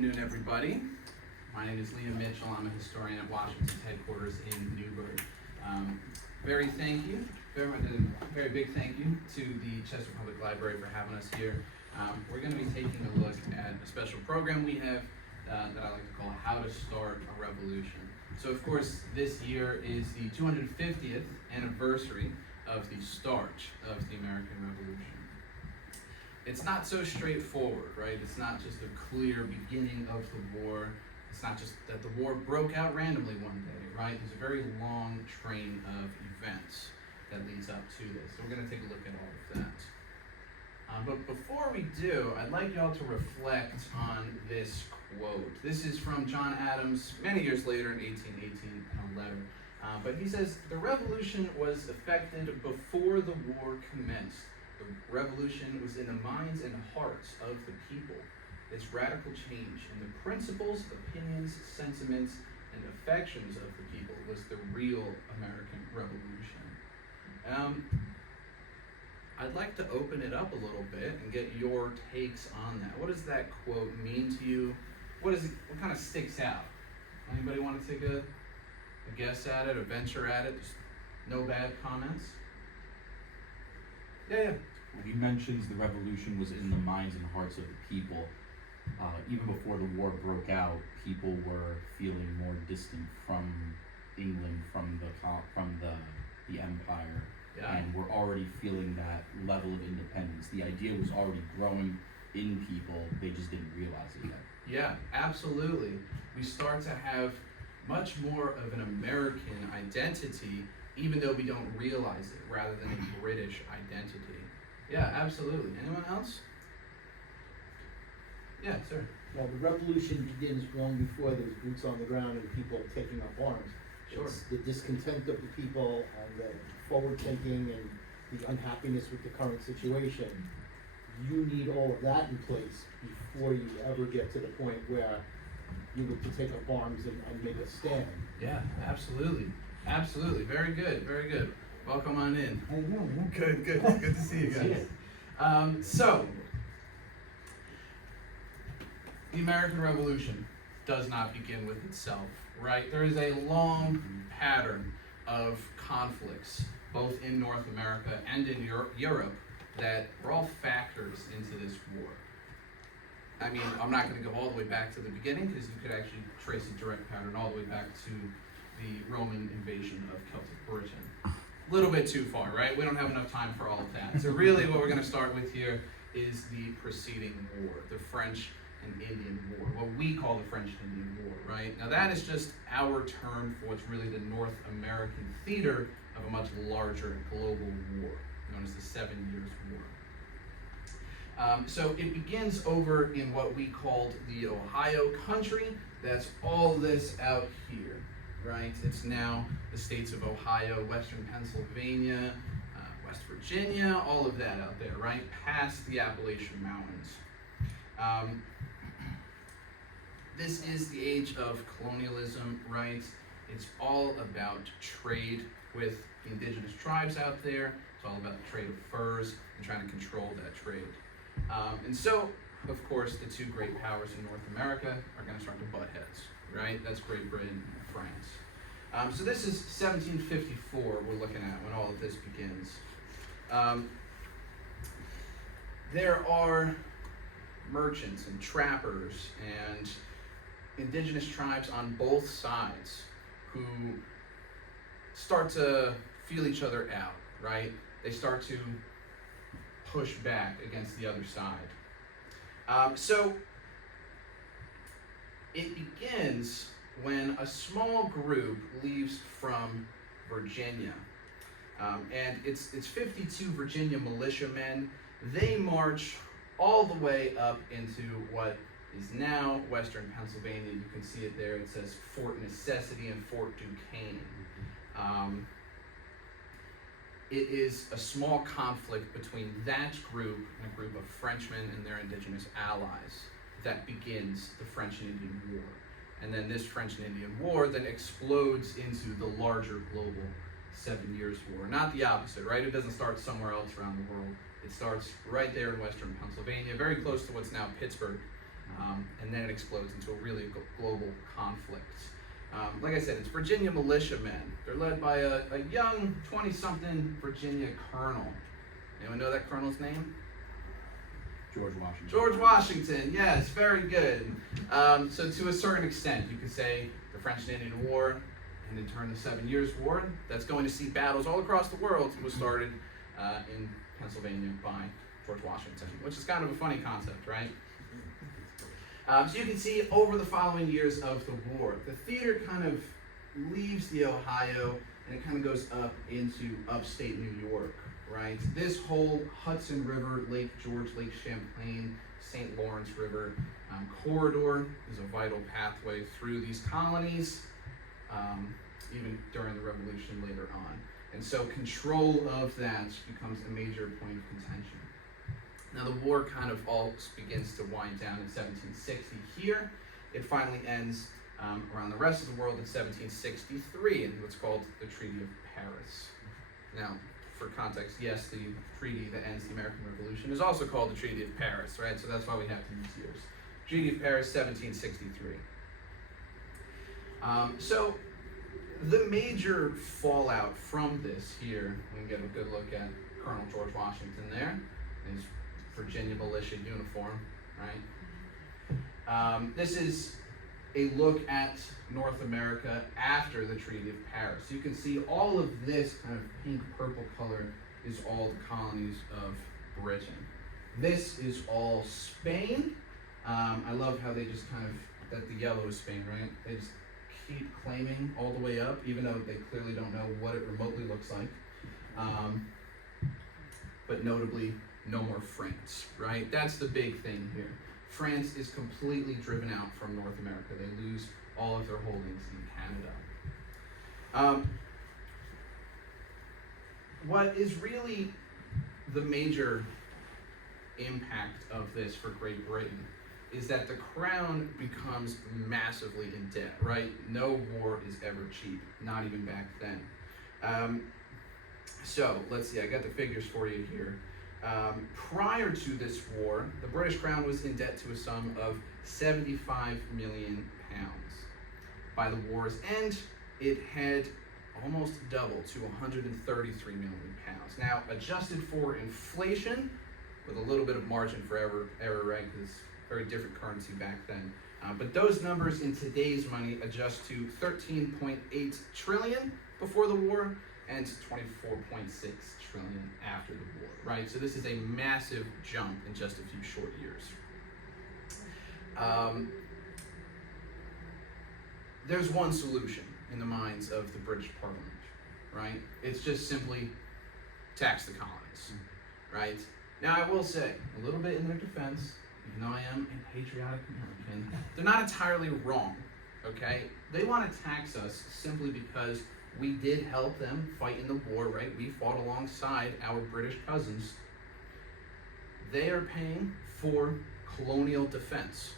afternoon, everybody. My name is Liam Mitchell. I'm a historian at Washington's headquarters in Newburgh. Very big thank you to the Chester Public Library for having us here. We're going to be taking a look at a special program we have that I like to call How to Start a Revolution. So, of course, this year is the 250th anniversary of the start of the American Revolution. It's not so straightforward, right? It's not just a clear beginning of the war. It's not just that the war broke out randomly one day, right? There's a very long train of events that leads up to this. So we're going to take a look at all of that. But before we do, I'd like y'all to reflect on this quote. This is from John Adams many years later in 1818 in a letter. But he says, "The revolution was effected before the war commenced. The revolution was in the minds and hearts of the people. Its radical change in the principles, opinions, sentiments, and affections of the people was the real American Revolution." I'd like to open it up a little bit and get your takes on that. What does that quote mean to you? What kind of sticks out? Anybody want to take a guess at it, a venture at it? Just no bad comments? Yeah. Well, he mentions the revolution was in the minds and hearts of the people. Even before the war broke out, people were feeling more distant from England, from the empire, and were already feeling that level of independence. The idea was already growing in people; they just didn't realize it yet. Yeah, absolutely. We start to have much more of an American identity, even though we don't realize it, rather than a British identity. Yeah, absolutely. Anyone else? Yeah, sir. Well, the revolution begins long before there's boots on the ground and people taking up arms. Sure. It's the discontent of the people and the forward thinking and the unhappiness with the current situation. You need all of that in place before you ever get to the point where you look to take up arms and make a stand. Yeah, absolutely. Absolutely. Very good. Very good. Welcome on in. How you doing? Good. Good to see you guys. So, the American Revolution does not begin with itself, right? There is a long pattern of conflicts, both in North America and in Europe, that are all factors into this war. I mean, I'm not going to go all the way back to the beginning, because you could actually trace a direct pattern all the way back to the Roman invasion of Celtic Britain. A little bit too far, right? We don't have enough time for all of that. So really what we're going to start with here is the preceding war, the French and Indian War, what we call the French and Indian War, right? Now that is just our term for what's really the North American theater of a much larger global war, known as the 7 Years' War. So it begins over in what we called the Ohio Country. That's all this out here, right? It's now the states of Ohio, Western Pennsylvania, West Virginia, all of that out there, right? Past the Appalachian Mountains. This is the age of colonialism, right? It's all about trade with the indigenous tribes out there. It's all about the trade of furs and trying to control that trade. And so, of course, the two great powers in North America are going to start to butt heads, right? That's Great Britain and France. So this is 1754 we're looking at when all of this begins. There are merchants and trappers and indigenous tribes on both sides who start to feel each other out, right? They start to push back against the other side. So it begins when a small group leaves from Virginia. And it's 52 Virginia militiamen. They march all the way up into what is now Western Pennsylvania. You can see it there. It says Fort Necessity and Fort Duquesne. It is a small conflict between that group and a group of Frenchmen and their indigenous allies that begins the French and Indian War. And then this French and Indian War then explodes into the larger global 7 Years' War. Not the opposite, right? It doesn't start somewhere else around the world. It starts right there in Western Pennsylvania, very close to what's now Pittsburgh, and then it explodes into a really global conflict. Like I said, it's Virginia militiamen. They're led by a young 20-something Virginia colonel. Anyone know that colonel's name? George Washington. George Washington, yes, very good. So to a certain extent, you could say the French and Indian War, and in turn the 7 Years' War, that's going to see battles all across the world, was started in Pennsylvania by George Washington, which is kind of a funny concept, right? So you can see over the following years of the war, the theater kind of leaves the Ohio and it kind of goes up into upstate New York, right? This whole Hudson River, Lake George, Lake Champlain, St. Lawrence River corridor is a vital pathway through these colonies, even during the Revolution later on. And so control of that becomes a major point of contention. Now the war kind of all begins to wind down in 1760 here. It finally ends around the rest of the world in 1763 in what's called the Treaty of Paris. Now, for context, yes, the treaty that ends the American Revolution is also called the Treaty of Paris, right? So that's why we have these years. Treaty of Paris, 1763. So the major fallout from this here, we can get a good look at Colonel George Washington there, his Virginia militia uniform, right? This is a look at North America after the Treaty of Paris. You can see all of this kind of pink-purple color is all the colonies of Britain. This is all Spain. I love how they just kind of, that the yellow is Spain, right? They just keep claiming all the way up, even though they clearly don't know what it remotely looks like. But notably, no more France, right? That's the big thing here. France is completely driven out from North America. They lose all of their holdings in Canada. What is really the major impact of this for Great Britain is that the crown becomes massively in debt, right? No war is ever cheap, not even back then. So let's see, I got the figures for you here. Prior to this war, the British Crown was in debt to a sum of £75 million. By the war's end, it had almost doubled to £133 million. Now, adjusted for inflation, with a little bit of margin for error, right? Because very different currency back then. But those numbers in today's money adjust to 13.8 trillion before the war and 24.6 trillion after the war, right? So this is a massive jump in just a few short years. There's one solution in the minds of the British Parliament, right? It's just simply tax the colonies, right? Now I will say, a little bit in their defense, even though I am a patriotic American, they're not entirely wrong, okay? They want to tax us simply because we did help them fight in the war, right? We fought alongside our British cousins. They are paying for colonial defense.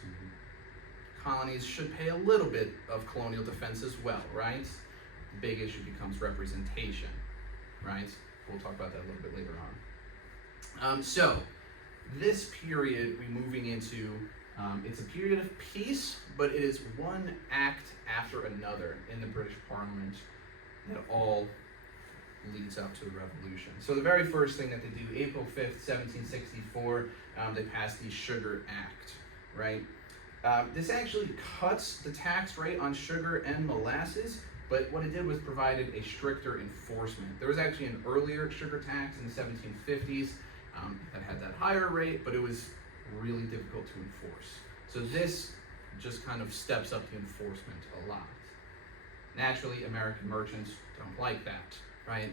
Colonies should pay a little bit of colonial defense as well, right? The big issue becomes representation, right? We'll talk about that a little bit later on. So, this period we're moving into, it's a period of peace, but it is one act after another in the British Parliament that all leads up to the revolution. So the very first thing that they do, April 5th, 1764, they pass the Sugar Act, right? This actually cuts the tax rate on sugar and molasses, but what it did was provided a stricter enforcement. There was actually an earlier sugar tax in the 1750s that had that higher rate, but it was really difficult to enforce. So this just kind of steps up the enforcement a lot. Naturally, American merchants don't like that, right?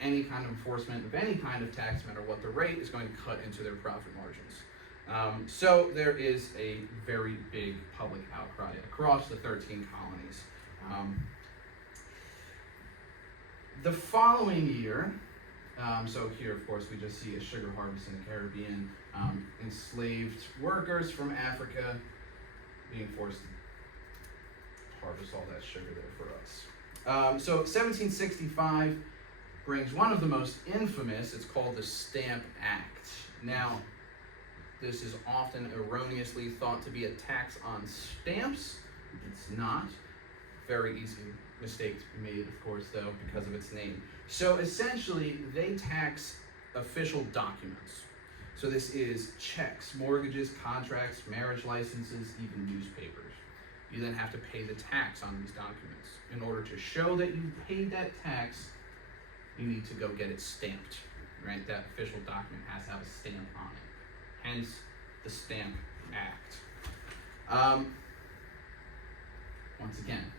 Any kind of enforcement of any kind of tax, no matter what the rate, is going to cut into their profit margins. So there is a very big public outcry across the 13 colonies. The following year, so here, of course, we just see a sugar harvest in the Caribbean, enslaved workers from Africa being forced to harvest all that sugar there for us. So 1765 brings one of the most infamous, it's called the Stamp Act. Now, This is often erroneously thought to be a tax on stamps. It's not. Very easy mistake to be made, of course, though, because of its name. So essentially, they tax official documents. So this is checks, mortgages, contracts, marriage licenses, even newspapers. You then have to pay the tax on these documents. In order to show that you paid that tax, you need to go get it stamped, right? That official document has to have a stamp on it. Hence, the Stamp Act. Once again,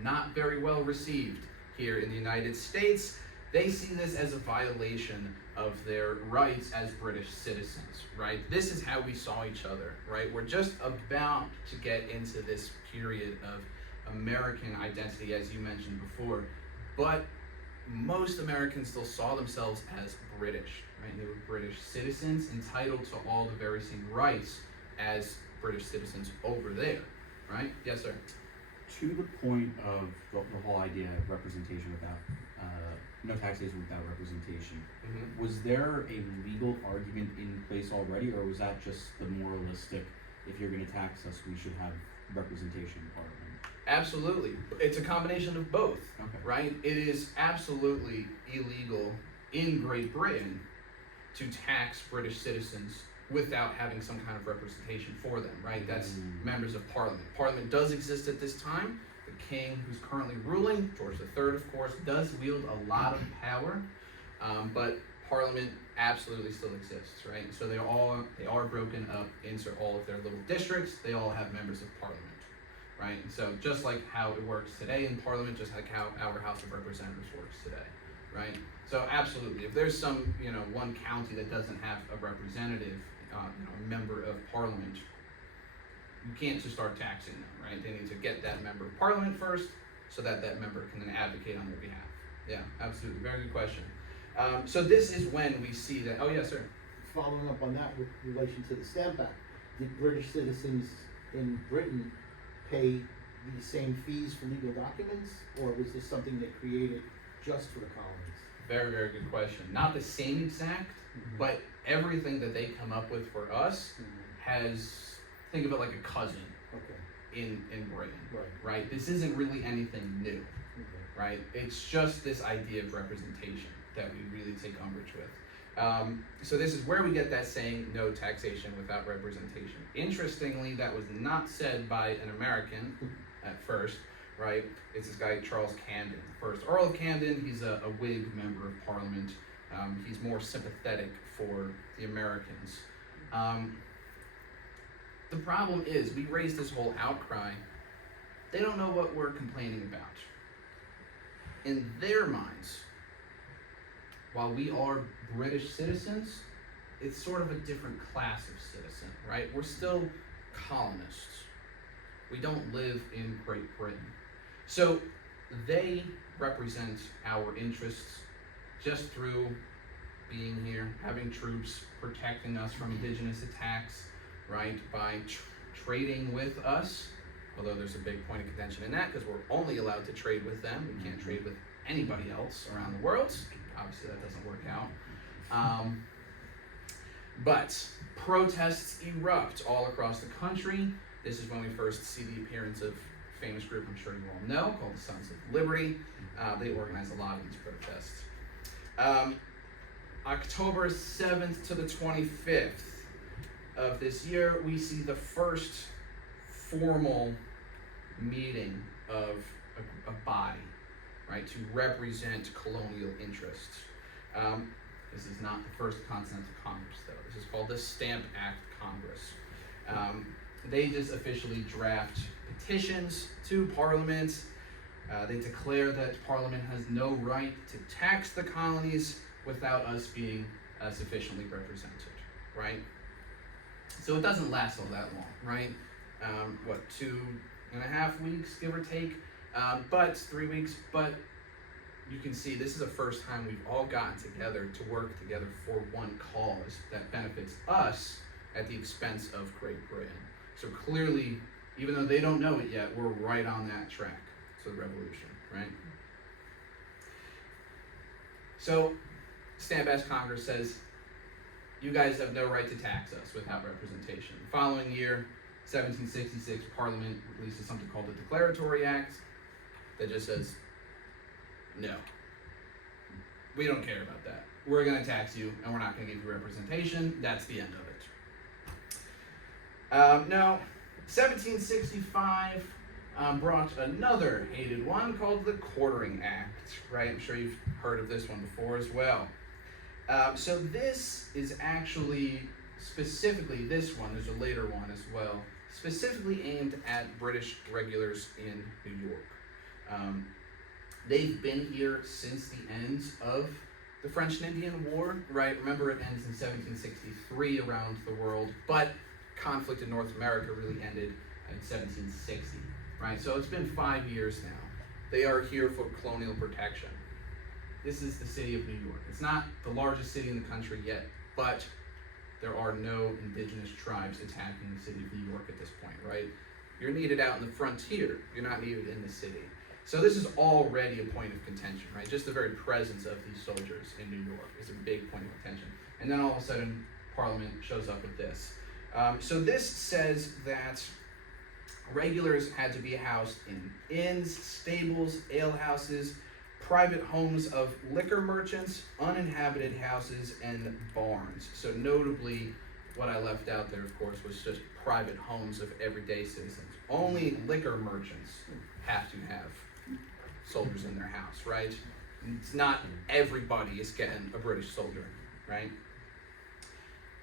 not very well received here in the United States. They see this as a violation of their rights as British citizens, right? This is how we saw each other, right? We're just about to get into this period of American identity, as you mentioned before, but most Americans still saw themselves as British, right? They were British citizens entitled to all the very same rights as British citizens over there, right? Yes, sir. To the point of the whole idea of representation without, no taxation without representation, was there a legal argument in place already, or was that just the moralistic, if you're gonna tax us, we should have representation argument? Absolutely. It's a combination of both, Okay. right? It is absolutely illegal in Great Britain to tax British citizens without having some kind of representation for them, right? That's members of Parliament. Parliament does exist at this time. The king who's currently ruling, George III, of course, does wield a lot of power, but Parliament absolutely still exists, right? So they are broken up into all of their little districts. They all have members of Parliament, right? So just like how it works today in Parliament, just like how our House of Representatives works today, right? So absolutely, if there's some, one county that doesn't have a representative, a member of Parliament, you can't just start taxing them, right? They need to get that member of Parliament first, so that that member can then advocate on their behalf. Yeah, absolutely, very good question. So this is when we see that. Oh yes, sir. Following up on that with relation to the Stamp Act, did British citizens in Britain pay the same fees for legal documents, or was this something they created just for the colonies? Very, very good question. Not the same exact, but everything that they come up with for us has, think of it like a cousin Okay, in Britain, right, right? This isn't really anything new, okay. right? It's just this idea of representation that we really take umbrage with. So this is where we get that saying, no taxation without representation. Interestingly, that was not said by an American at first, right? It's this guy, Charles Camden, the first Earl of Camden. He's a Whig member of Parliament. He's more sympathetic for the Americans. The problem is, we raised this whole outcry. They don't know what we're complaining about. In their minds, while we are British citizens, it's sort of a different class of citizen, right? We're still colonists. We don't live in Great Britain. So they represent our interests just through being here, having troops, protecting us from indigenous attacks, right? By trading with us, although there's a big point of contention in that because we're only allowed to trade with them. We can't trade with anybody else around the world. Obviously that doesn't work out. But protests erupt all across the country. This is when we first see the appearance of a famous group I'm sure you all know called the Sons of Liberty. They organize a lot of these protests. October 7th to the 25th of this year, we see the first formal meeting of a body, right, to represent colonial interests. This is not the first Continental Congress, though. This is called the Stamp Act Congress. They just officially draft petitions to Parliament. They declare that Parliament has no right to tax the colonies without us being sufficiently represented, right? So it doesn't last all that long, right? 2.5 weeks, give or take, but 3 weeks, but you can see this is the first time we've all gotten together to work together for one cause that benefits us at the expense of Great Britain. So clearly, even though they don't know it yet, we're right on that track to the revolution, right? So, Stamp Act Congress says, you guys have no right to tax us without representation. The following year, 1766, Parliament releases something called the Declaratory Act that just says, no, we don't care about that. We're going to tax you, and we're not going to give you representation. That's the end of it. Now, 1765 brought another hated one called the Quartering Act, right? I'm sure you've heard of this one before as well. So this is actually specifically, this one, there's a later one as well, specifically aimed at British regulars in New York. They've been here since the end of the French and Indian War, right? Remember, it ends in 1763 around the world, but conflict in North America really ended in 1760, right? So it's been 5 years now. They are here for colonial protection. This is the city of New York. It's not the largest city in the country yet, but there are no indigenous tribes attacking the city of New York at this point, right? You're needed out in the frontier. You're not needed in the city. So this is already a point of contention, right? Just the very presence of these soldiers in New York is a big point of contention. And then all of a sudden, Parliament shows up with this. So this says that regulars had to be housed in inns, stables, alehouses, private homes of liquor merchants, uninhabited houses, and barns. So notably, what I left out there, of course, was just private homes of everyday citizens. Only liquor merchants have to have soldiers in their house, right? It's not everybody is getting a British soldier, right?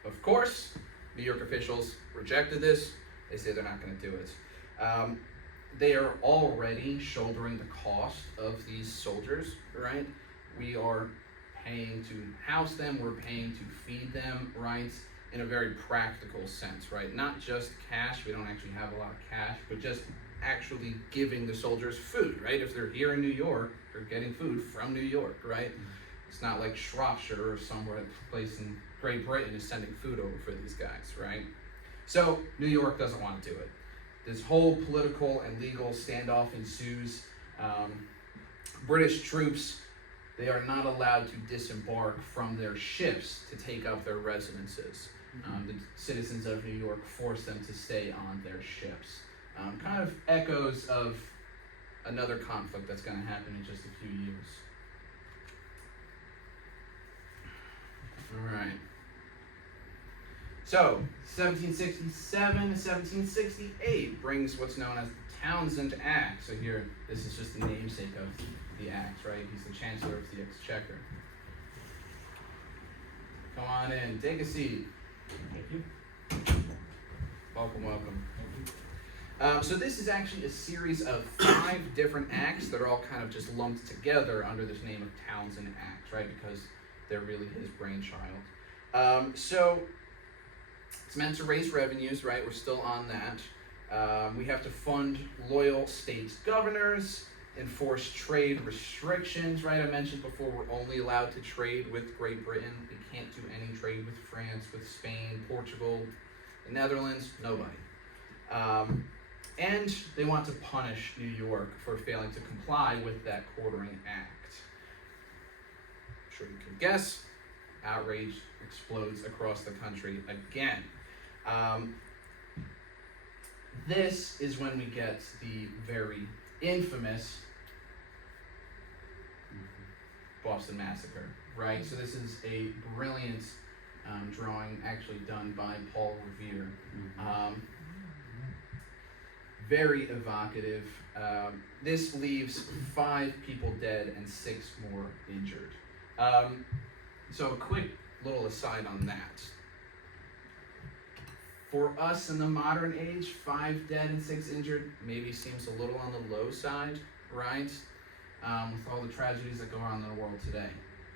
Of course, New York officials rejected this. They say they're not going to do it. They are already shouldering the cost of these soldiers, right? We are paying to house them, we're paying to feed them, right? In a very practical sense, right? Not just cash, we don't actually have a lot of cash, but just actually giving the soldiers food, right? If they're here in New York, they're getting food from New York, right? It's not like Shropshire or somewhere place in Great Britain is sending food over for these guys, right? So New York doesn't want to do it. This whole political and legal standoff ensues. British troops, they are not allowed to disembark from their ships to take up their residences. The citizens of New York force them to stay on their ships. Kind of echoes of another conflict that's going to happen in just a few years. All right. So, 1767 to 1768 brings what's known as the Townshend Act. So here, this is just the namesake of the act, right? He's the Chancellor of the Exchequer. Come on in, take a seat. Thank you. Welcome, welcome. So this is actually a series of 5 different acts that are all kind of just lumped together under this name of Townshend Act, right? Because they're really his brainchild. So it's meant to raise revenues, right? We're still on that. We have to fund loyal state governors, enforce trade restrictions, right? I mentioned before we're only allowed to trade with Great Britain. We can't do any trade with France, with Spain, Portugal, the Netherlands, nobody. And they want to punish New York for failing to comply with that Quartering Act. I'm sure you can guess, outrage explodes across the country again. This is when we get the very infamous Boston Massacre, right? So this is a brilliant drawing actually done by Paul Revere. Very evocative. This leaves 5 people dead and 6 more injured. So a quick little aside on that. For us in the modern age, 5 dead and 6 injured maybe seems a little on the low side, right? With all the tragedies that go on in the world today.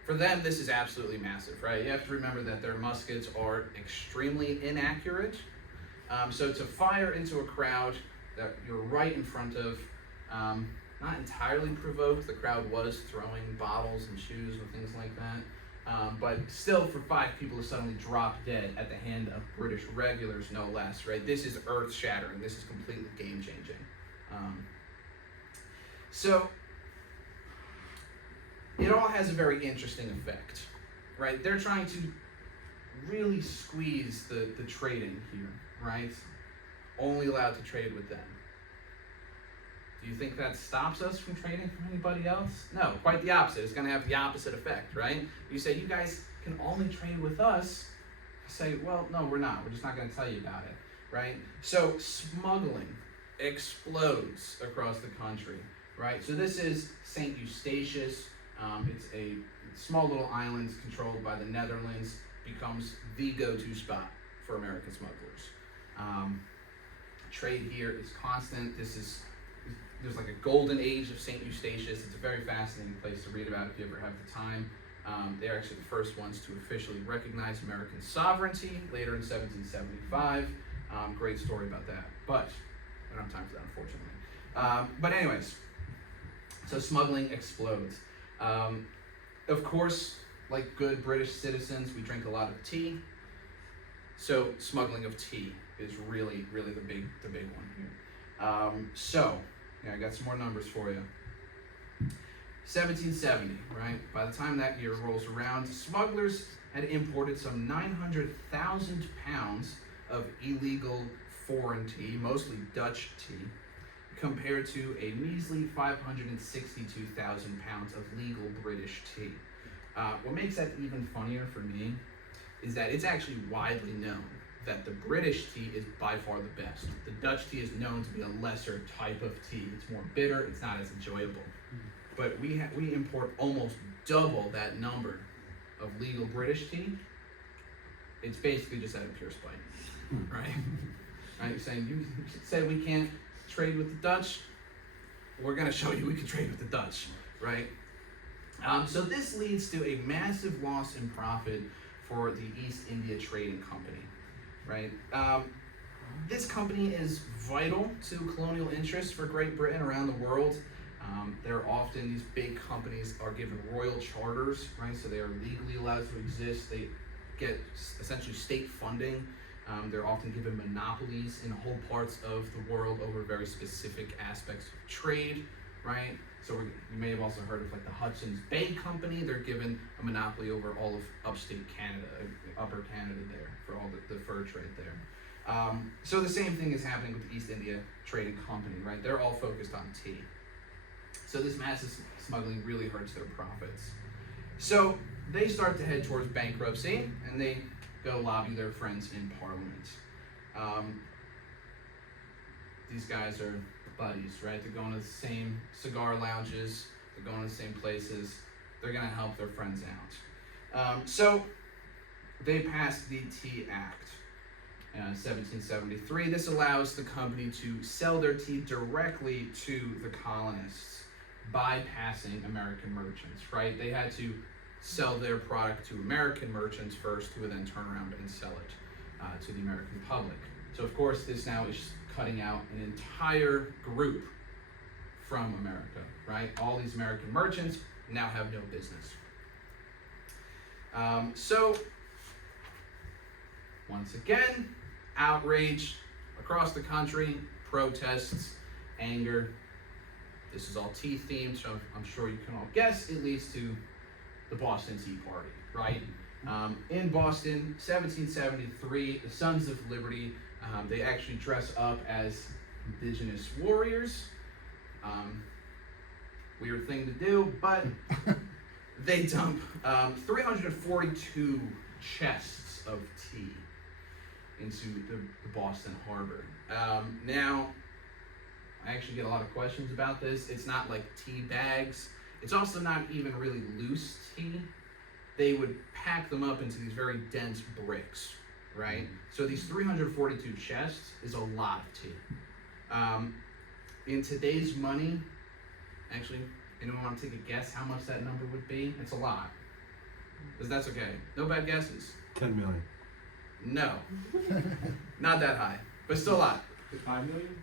For them, this is absolutely massive, right? You have to remember that their muskets are extremely inaccurate. So to fire into a crowd that you're right in front of, not entirely provoked, the crowd was throwing bottles and shoes and things like that, but still for 5 people to suddenly drop dead at the hand of British regulars, no less, right? This is earth-shattering, this is completely game-changing. So, it all has a very interesting effect, right? They're trying to really squeeze the trading here, right? Only allowed to trade with them. Do you think that stops us from trading from anybody else? No, quite the opposite. It's going to have the opposite effect, right? You say, you guys can only trade with us. I say, well, no, we're not. We're just not going to tell you about it, right? So smuggling explodes across the country, right? So this is St. Eustatius. It's a small little island controlled by the Netherlands, becomes the go-to spot for American smugglers. Trade here is constant. There's like a golden age of St. Eustatius. It's a very fascinating place to read about if you ever have the time. They're actually the first ones to officially recognize American sovereignty later in 1775. Great story about that, but I don't have time for that, unfortunately. But anyways, so smuggling explodes. Of course, like good British citizens, we drink a lot of tea. So smuggling of tea is really, really the big one here. I got some more numbers for you. 1770, right? By the time that year rolls around, smugglers had imported some 900,000 pounds of illegal foreign tea, mostly Dutch tea, compared to a measly 562,000 pounds of legal British tea. What makes that even funnier for me is that it's actually widely known that the British tea is by far the best. The Dutch tea is known to be a lesser type of tea. It's more bitter, it's not as enjoyable. But we import almost double that number of legal British tea. It's basically just out of pure spite, right? Right? You're saying you say we can't trade with the Dutch. We're going to show you we can trade with the Dutch, right? So this leads to a massive loss in profit for the East India Trading Company, right? This company is vital to colonial interests for Great Britain around the world. They're often, these big companies are given royal charters, right? So they are legally allowed to exist. They get essentially state funding. They're often given monopolies in whole parts of the world over very specific aspects of trade, right? So you may have also heard of like the Hudson's Bay Company. They're given a monopoly over all of upstate Canada, upper Canada there, for all the fur trade there. So the same thing is happening with the East India Trading Company, right? They're all focused on tea. So this massive smuggling really hurts their profits. So they start to head towards bankruptcy, and they go lobby their friends in Parliament. These guys are buddies, right? They're going to the same cigar lounges, they're going to the same places, they're going to help their friends out. So they passed the Tea Act in 1773. This allows the company to sell their tea directly to the colonists, bypassing American merchants, right? They had to sell their product to American merchants first, who would then turn around and sell it to the American public. So of course this now is cutting out an entire group from America, right? All these American merchants now have no business. So once again, outrage across the country, protests, anger. This is all tea themed, so I'm sure you can all guess it leads to the Boston Tea Party, right? In Boston, 1773, the Sons of Liberty, they actually dress up as indigenous warriors. Weird thing to do, but they dump 342 chests of tea into the Boston Harbor. Now, I actually get a lot of questions about this. It's not like tea bags. It's also not even really loose tea. They would pack them up into these very dense bricks, right? So these 342 chests is a lot of tea. In today's money, actually, anyone want to take a guess how much that number would be? It's a lot. Because that's okay. No bad guesses. 10 million. No. Not that high, but still a lot. 5 million?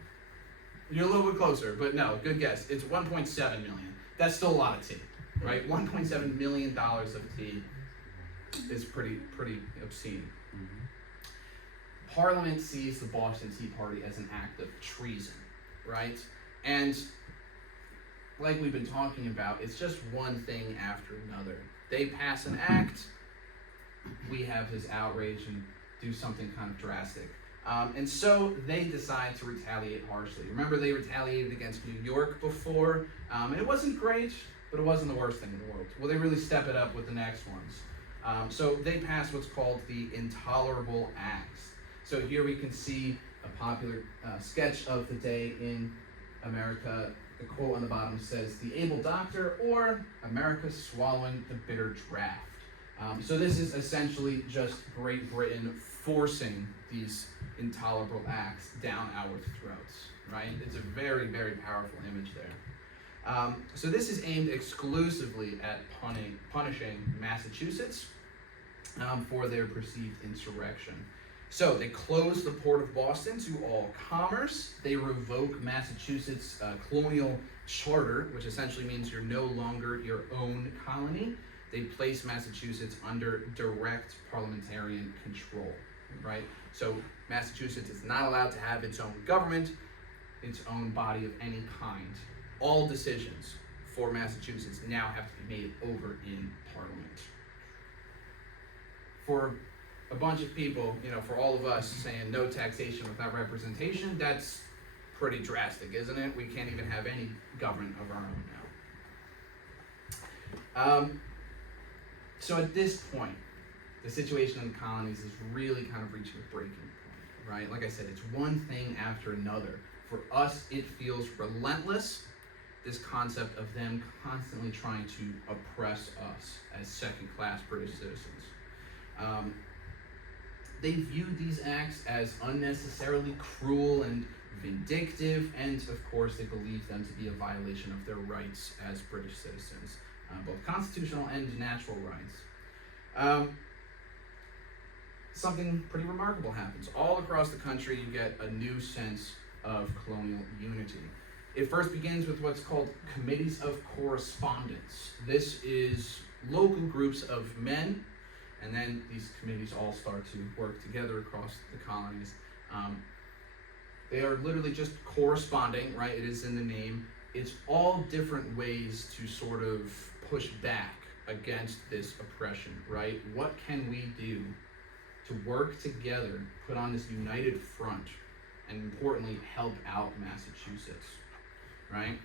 You're a little bit closer, but no, good guess. It's 1.7 million. That's still a lot of tea, right? $1.7 million of tea is pretty obscene. Parliament sees the Boston Tea Party as an act of treason, right? And like we've been talking about, it's just one thing after another. They pass an act, we have this outrage and do something kind of drastic. And so they decide to retaliate harshly. Remember, they retaliated against New York before, and it wasn't great, but it wasn't the worst thing in the world. Well, they really step it up with the next ones. So they pass what's called the Intolerable Acts. So here we can see a popular sketch of the day in America. The quote on the bottom says, "The able doctor," or "America swallowing the bitter draft." So this is essentially just Great Britain forcing these intolerable acts down our throats, right? It's a very, very powerful image there. So this is aimed exclusively at punishing Massachusetts for their perceived insurrection. So they close the port of Boston to all commerce. They revoke Massachusetts' colonial charter, which essentially means you're no longer your own colony. They place Massachusetts under direct parliamentarian control, right? So Massachusetts is not allowed to have its own government, its own body of any kind. All decisions for Massachusetts now have to be made over in Parliament. For a bunch of people, for all of us saying no taxation without representation, that's pretty drastic, isn't it? We can't even have any government of our own now. So at this point, the situation in the colonies is really kind of reaching a breaking point, right? Like I said, it's one thing after another. For us, it feels relentless, this concept of them constantly trying to oppress us as second-class British citizens. They viewed these acts as unnecessarily cruel and vindictive, and of course they believed them to be a violation of their rights as British citizens, both constitutional and natural rights. Something pretty remarkable happens. All across the country you get a new sense of colonial unity. It first begins with what's called committees of correspondence. This is local groups of men, and then these committees all start to work together across the colonies. They are literally just corresponding, right? It is in the name. It's all different ways to sort of push back against this oppression, right? What can we do to work together, put on this united front, and importantly, help out Massachusetts, right?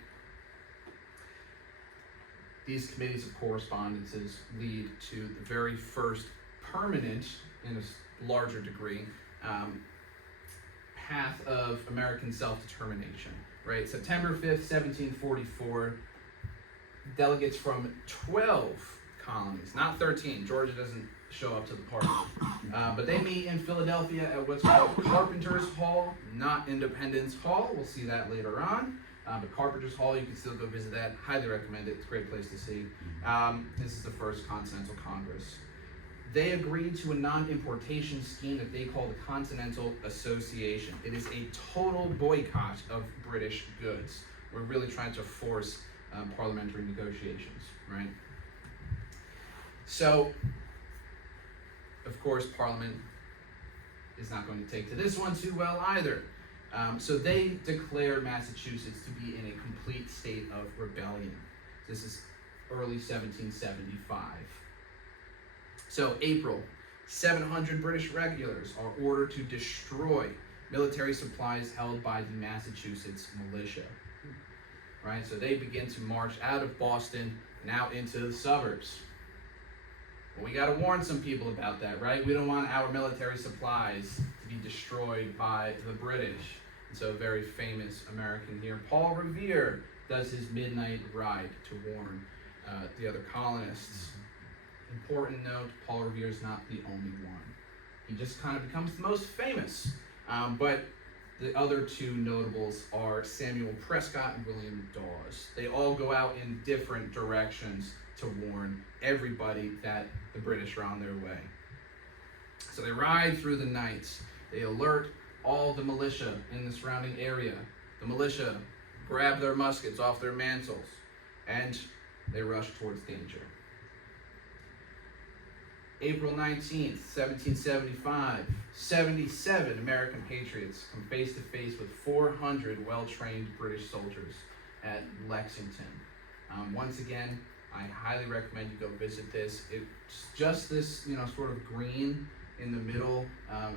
These committees of correspondences lead to the very first permanent, in a larger degree, path of American self-determination, right? September 5th, 1744, delegates from 12 colonies, not 13. Georgia doesn't show up to the party. But they meet in Philadelphia at what's called Carpenter's Hall, not Independence Hall. We'll see that later on. But Carpenter's Hall, you can still go visit that. Highly recommend it. It's a great place to see. This is the first Continental Congress. They agreed to a non-importation scheme that they call the Continental Association. It is a total boycott of British goods. We're really trying to force parliamentary negotiations, right? So, of course, Parliament is not going to take to this one too well either. So they declare Massachusetts to be in a complete state of rebellion. This is early 1775. So April, 700 British regulars are ordered to destroy military supplies held by the Massachusetts militia. Right, so they begin to march out of Boston and out into the suburbs. Well, we got to warn some people about that, right? We don't want our military supplies to be destroyed by the British. And so a very famous American here, Paul Revere, does his midnight ride to warn the other colonists. Important note, Paul Revere is not the only one. He just kind of becomes the most famous. But the other two notables are Samuel Prescott and William Dawes. They all go out in different directions to warn everybody that the British are on their way. So they ride through the night. They alert all the militia in the surrounding area. The militia grab their muskets off their mantles and they rush towards danger. April 19th, 1775, 77 American patriots come face to face with 400 well-trained British soldiers at Lexington. Once again, I highly recommend you go visit this. It's just this, sort of green in the middle.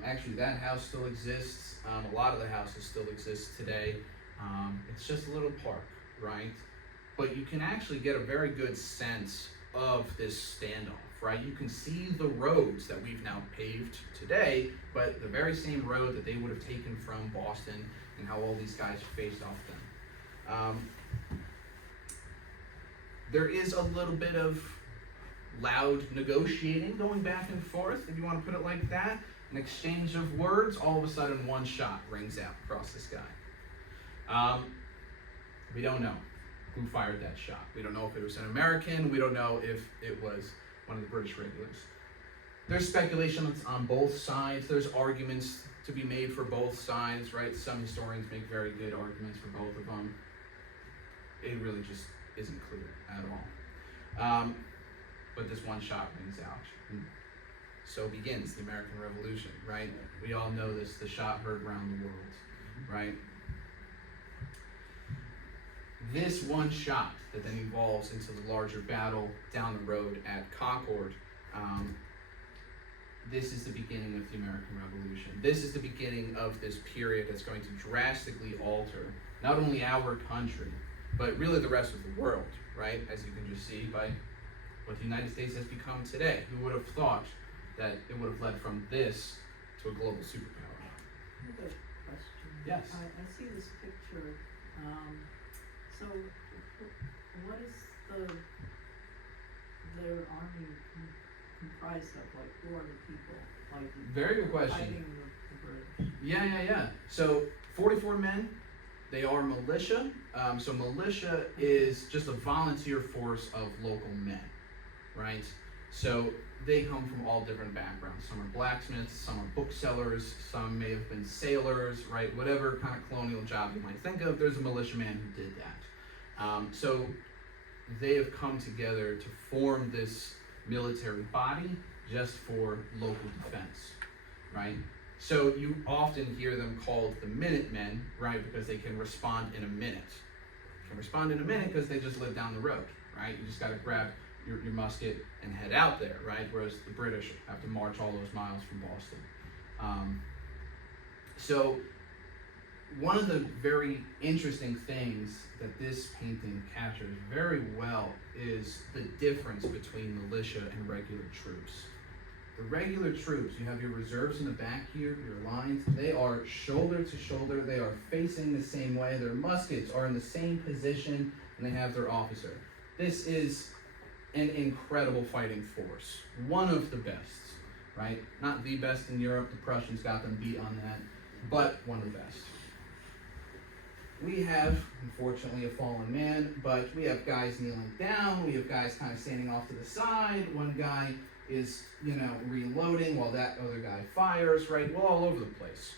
Actually, that house still exists. A lot of the houses still exist today. It's just a little park, right? But you can actually get a very good sense of this standoff, right? You can see the roads that we've now paved today, but the very same road that they would have taken from Boston, and how all these guys faced off them. There is a little bit of loud negotiating going back and forth, if you want to put it like that. An exchange of words, all of a sudden one shot rings out across the sky. We don't know who fired that shot. We don't know if it was an American. We don't know if it was one of the British regulars. There's speculation on both sides. There's arguments to be made for both sides, right? Some historians make very good arguments for both of them. It really just isn't clear at all. But this one shot rings out. And so begins the American Revolution, right? We all know this, the shot heard around the world, right? This one shot that then evolves into the larger battle down the road at Concord, this is the beginning of the American Revolution. This is the beginning of this period that's going to drastically alter not only our country, but really the rest of the world, right? As you can just see by what the United States has become today. Who would have thought that it would have led from this to a global superpower? I have a question. Yes. I see this picture, so what is their army comprised of, like, who are the people, like, Very good question. fighting the British? Yeah. So 44 men, they are militia. So militia is just a volunteer force of local men, right? So they come from all different backgrounds. Some are blacksmiths, some are booksellers, some may have been sailors, right? Whatever kind of colonial job you might think of, there's a militiaman who did that. So they have come together to form this military body just for local defense, right? So you often hear them called the Minutemen, right? Because they can respond in a minute. Can respond in a minute because they just live down the road, right? You just got to grab your musket and head out there, right? Whereas the British have to march all those miles from Boston. So one of the very interesting things that this painting captures very well is the difference between militia and regular troops. The regular troops, you have your reserves in the back here, your lines, they are shoulder to shoulder, they are facing the same way, their muskets are in the same position, and they have their officer. This is an incredible fighting force, one of the best, right? Not the best in Europe, the Prussians got them beat on that, but one of the best. We have, unfortunately, a fallen man, but we have guys kneeling down, we have guys kind of standing off to the side, one guy is, reloading while that other guy fires, right? We're all over the place,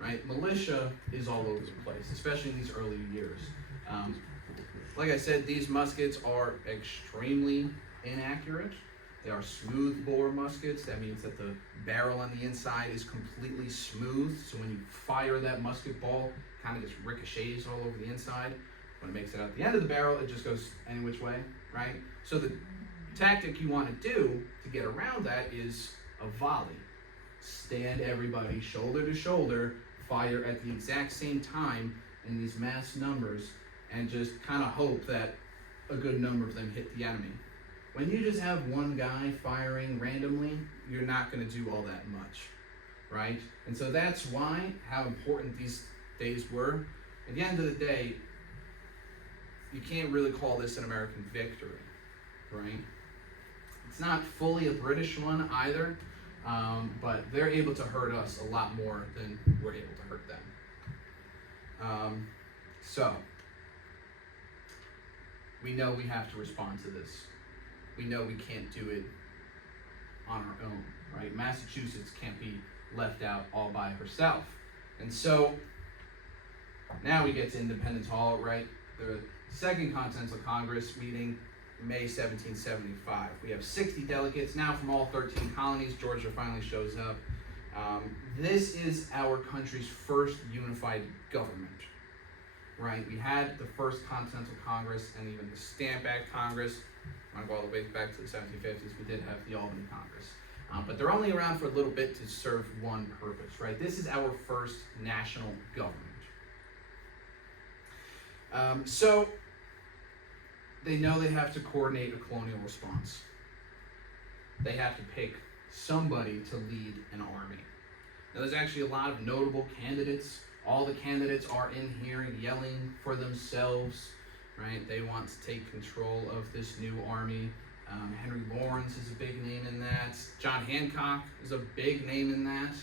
right? Militia is all over the place, especially in these early years. Like I said, these muskets are extremely inaccurate. They are smooth bore muskets. That means that the barrel on the inside is completely smooth. So when you fire that musket ball, it kind of just ricochets all over the inside. When it makes it out the end of the barrel, it just goes any which way, right? So the tactic you want to do to get around that is a volley. Stand everybody shoulder to shoulder, fire at the exact same time in these mass numbers, and just kind of hope that a good number of them hit the enemy. When you just have one guy firing randomly, you're not going to do all that much, right? And so that's how important these days were. At the end of the day, you can't really call this an American victory, right? It's not fully a British one either, but they're able to hurt us a lot more than we're able to hurt them. So, we know we have to respond to this. We know we can't do it on our own, right? Massachusetts can't be left out all by herself. And so, now we get to Independence Hall, right? The Second Continental Congress meeting, May 1775. We have 60 delegates now from all 13 colonies. Georgia finally shows up. This is our country's first unified government, right? We had the First Continental Congress and even the Stamp Act Congress, want to go all the way back to the 1750s, we did have the Albany Congress. But they're only around for a little bit to serve one purpose, right? This is our first national government. So they know they have to coordinate a colonial response. They have to pick somebody to lead an army. Now, there's actually a lot of notable candidates. All the candidates are in here yelling for themselves, right? They want to take control of this new army. Henry Lawrence is a big name in that. John Hancock is a big name in that.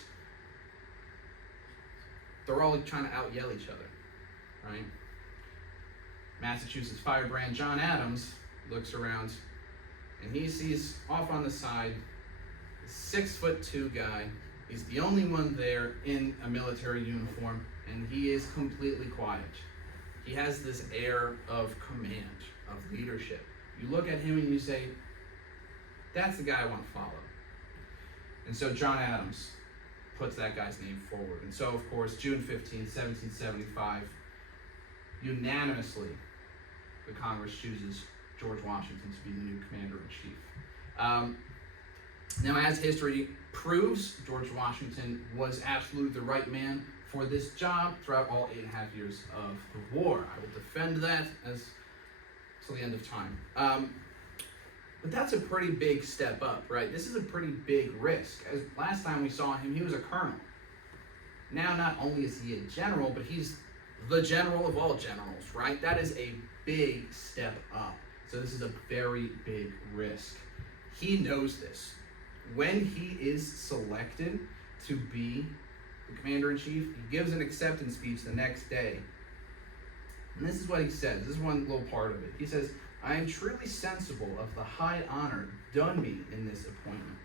They're all trying to out-yell each other, right? Massachusetts firebrand John Adams looks around and he sees off on the side a 6'2" guy. He's the only one there in a military uniform, and he is completely quiet. He has this air of command, of leadership. You look at him and you say, that's the guy I want to follow. And so John Adams puts that guy's name forward. And so, of course, June 15, 1775, unanimously, the Congress chooses George Washington to be the new commander-in-chief. Now, as history proves, George Washington was absolutely the right man for this job throughout all 8.5 years of the war. I will defend that till the end of time. But that's a pretty big step up, right? This is a pretty big risk. As last time we saw him, he was a colonel. Now, not only is he a general, but he's the general of all generals, right? That is a big step up. So this is a very big risk. He knows this. When he is selected to be the commander-in-chief, he gives an acceptance speech the next day. And this is what he says. This is one little part of it. He says, I am truly sensible of the high honor done me in this appointment.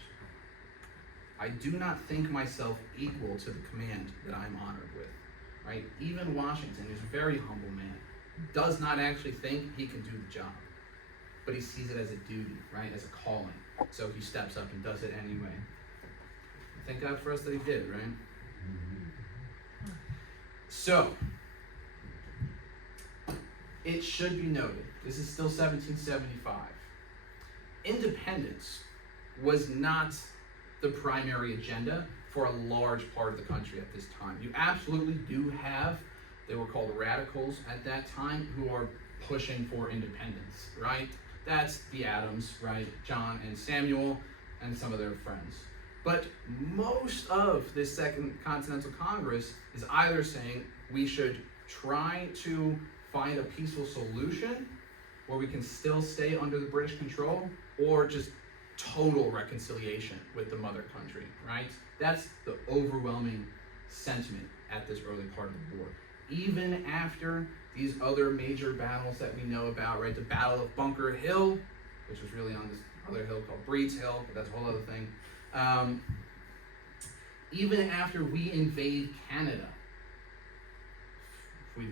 I do not think myself equal to the command that I am honored with. Right? Even Washington, who's a very humble man, does not actually think he can do the job. But he sees it as a duty, right? As a calling. So he steps up and does it anyway. Thank God for us that he did, right? So, it should be noted, this is still 1775. Independence was not the primary agenda for a large part of the country at this time. You absolutely do have, they were called radicals at that time, who are pushing for independence, right? That's the Adams, right? John and Samuel and some of their friends. But most of this Second Continental Congress is either saying we should try to find a peaceful solution where we can still stay under the British control, or just total reconciliation with the mother country, right? That's the overwhelming sentiment at this early part of the war. Even after these other major battles that we know about, right? The Battle of Bunker Hill, which was really on this other hill called Breed's Hill, but that's a whole other thing. Even after we invade Canada, if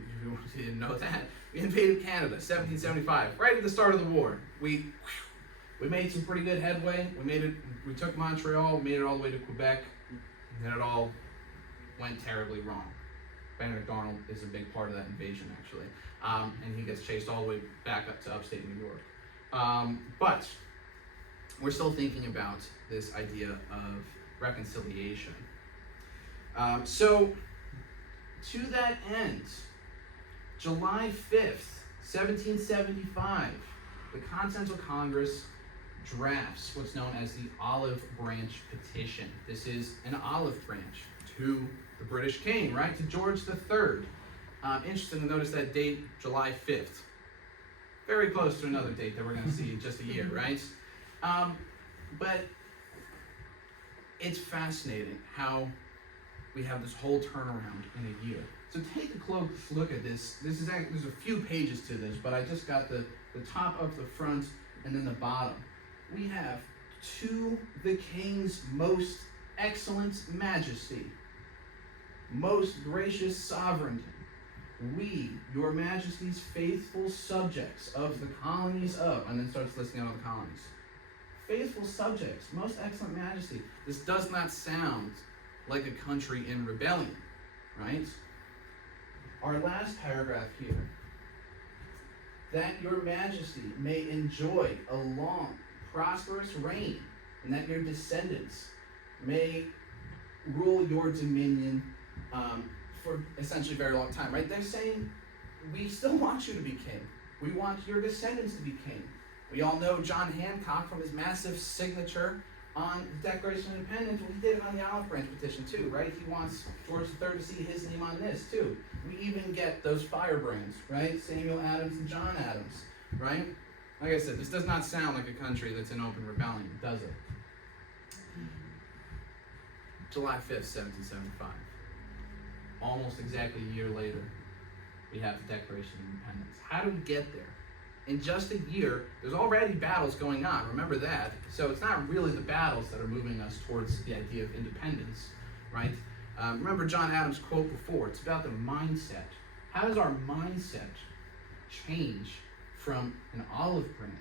you didn't know that, we invaded Canada, 1775, right at the start of the war. We made some pretty good headway. We took Montreal, we made it all the way to Quebec, and then it all went terribly wrong. Benedict Arnold is a big part of that invasion, actually, and he gets chased all the way back up to upstate New York. But we're still thinking about this idea of reconciliation. So, to that end, July 5th, 1775, the Continental Congress drafts what's known as the Olive Branch Petition. This is an olive branch to the British king, right? To George III. Interesting to notice that date, July 5th. Very close to another date that we're going to see in just a year, right? But it's fascinating how we have this whole turnaround in a year. So take a close look at this. There's a few pages to this, but I just got the top of the front and then the bottom. We have, to the king's most excellent majesty, most gracious sovereignty, we, your majesty's faithful subjects of the colonies of, and then starts listing out all the colonies. Faithful subjects, most excellent majesty. This does not sound like a country in rebellion, right? Our last paragraph here. that your majesty may enjoy a long, prosperous reign, and that your descendants may rule your dominion for essentially a very long time, right? They're saying, we still want you to be king. We want your descendants to be king. We all know John Hancock from his massive signature on the Declaration of Independence. Well, he did it on the Olive Branch petition too, right? He wants George III to see his name on this too. We even get those firebrands, right? Samuel Adams and John Adams, right? Like I said, this does not sound like a country that's in open rebellion, does it? July 5th, 1775. Almost exactly a year later, we have the Declaration of Independence. How do we get there? In just a year, there's already battles going on, remember that. So it's not really the battles that are moving us towards the idea of independence, right? Remember John Adams' quote before, it's about the mindset. How does our mindset change from an olive branch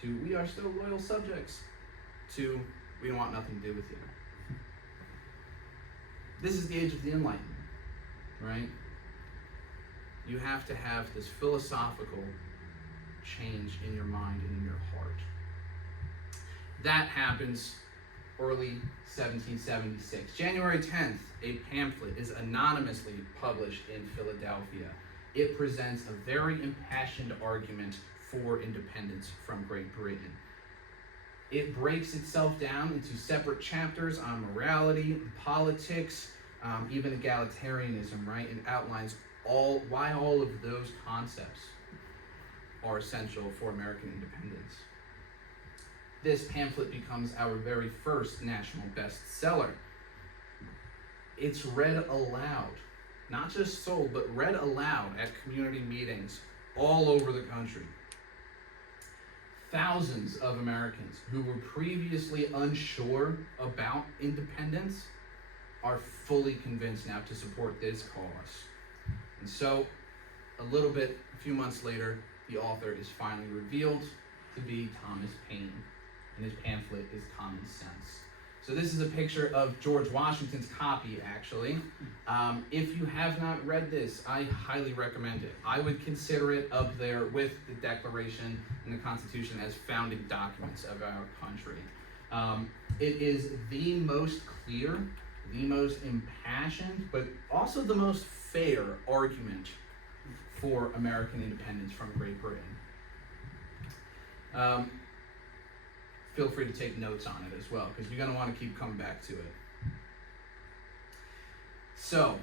to we are still loyal subjects to we don't want nothing to do with you? This is the age of the Enlightenment, right? You have to have this philosophical change in your mind and in your heart. That happens early 1776. January 10th, a pamphlet is anonymously published in Philadelphia. It presents a very impassioned argument for independence from Great Britain. It breaks itself down into separate chapters on morality, politics, even egalitarianism, right? And outlines why all of those concepts are essential for American independence. This pamphlet becomes our very first national bestseller. It's read aloud, not just sold, but read aloud at community meetings all over the country. Thousands of Americans who were previously unsure about independence are fully convinced now to support this cause. And so, a few months later, the author is finally revealed to be Thomas Paine, and his pamphlet is Common Sense. So this is a picture of George Washington's copy, actually. If you have not read this, I highly recommend it. I would consider it up there with the Declaration and the Constitution as founding documents of our country. It is the most clear, the most impassioned, but also the most fair argument for American independence from Great Britain. Feel free to take notes on it as well, because you're going to want to keep coming back to it. So,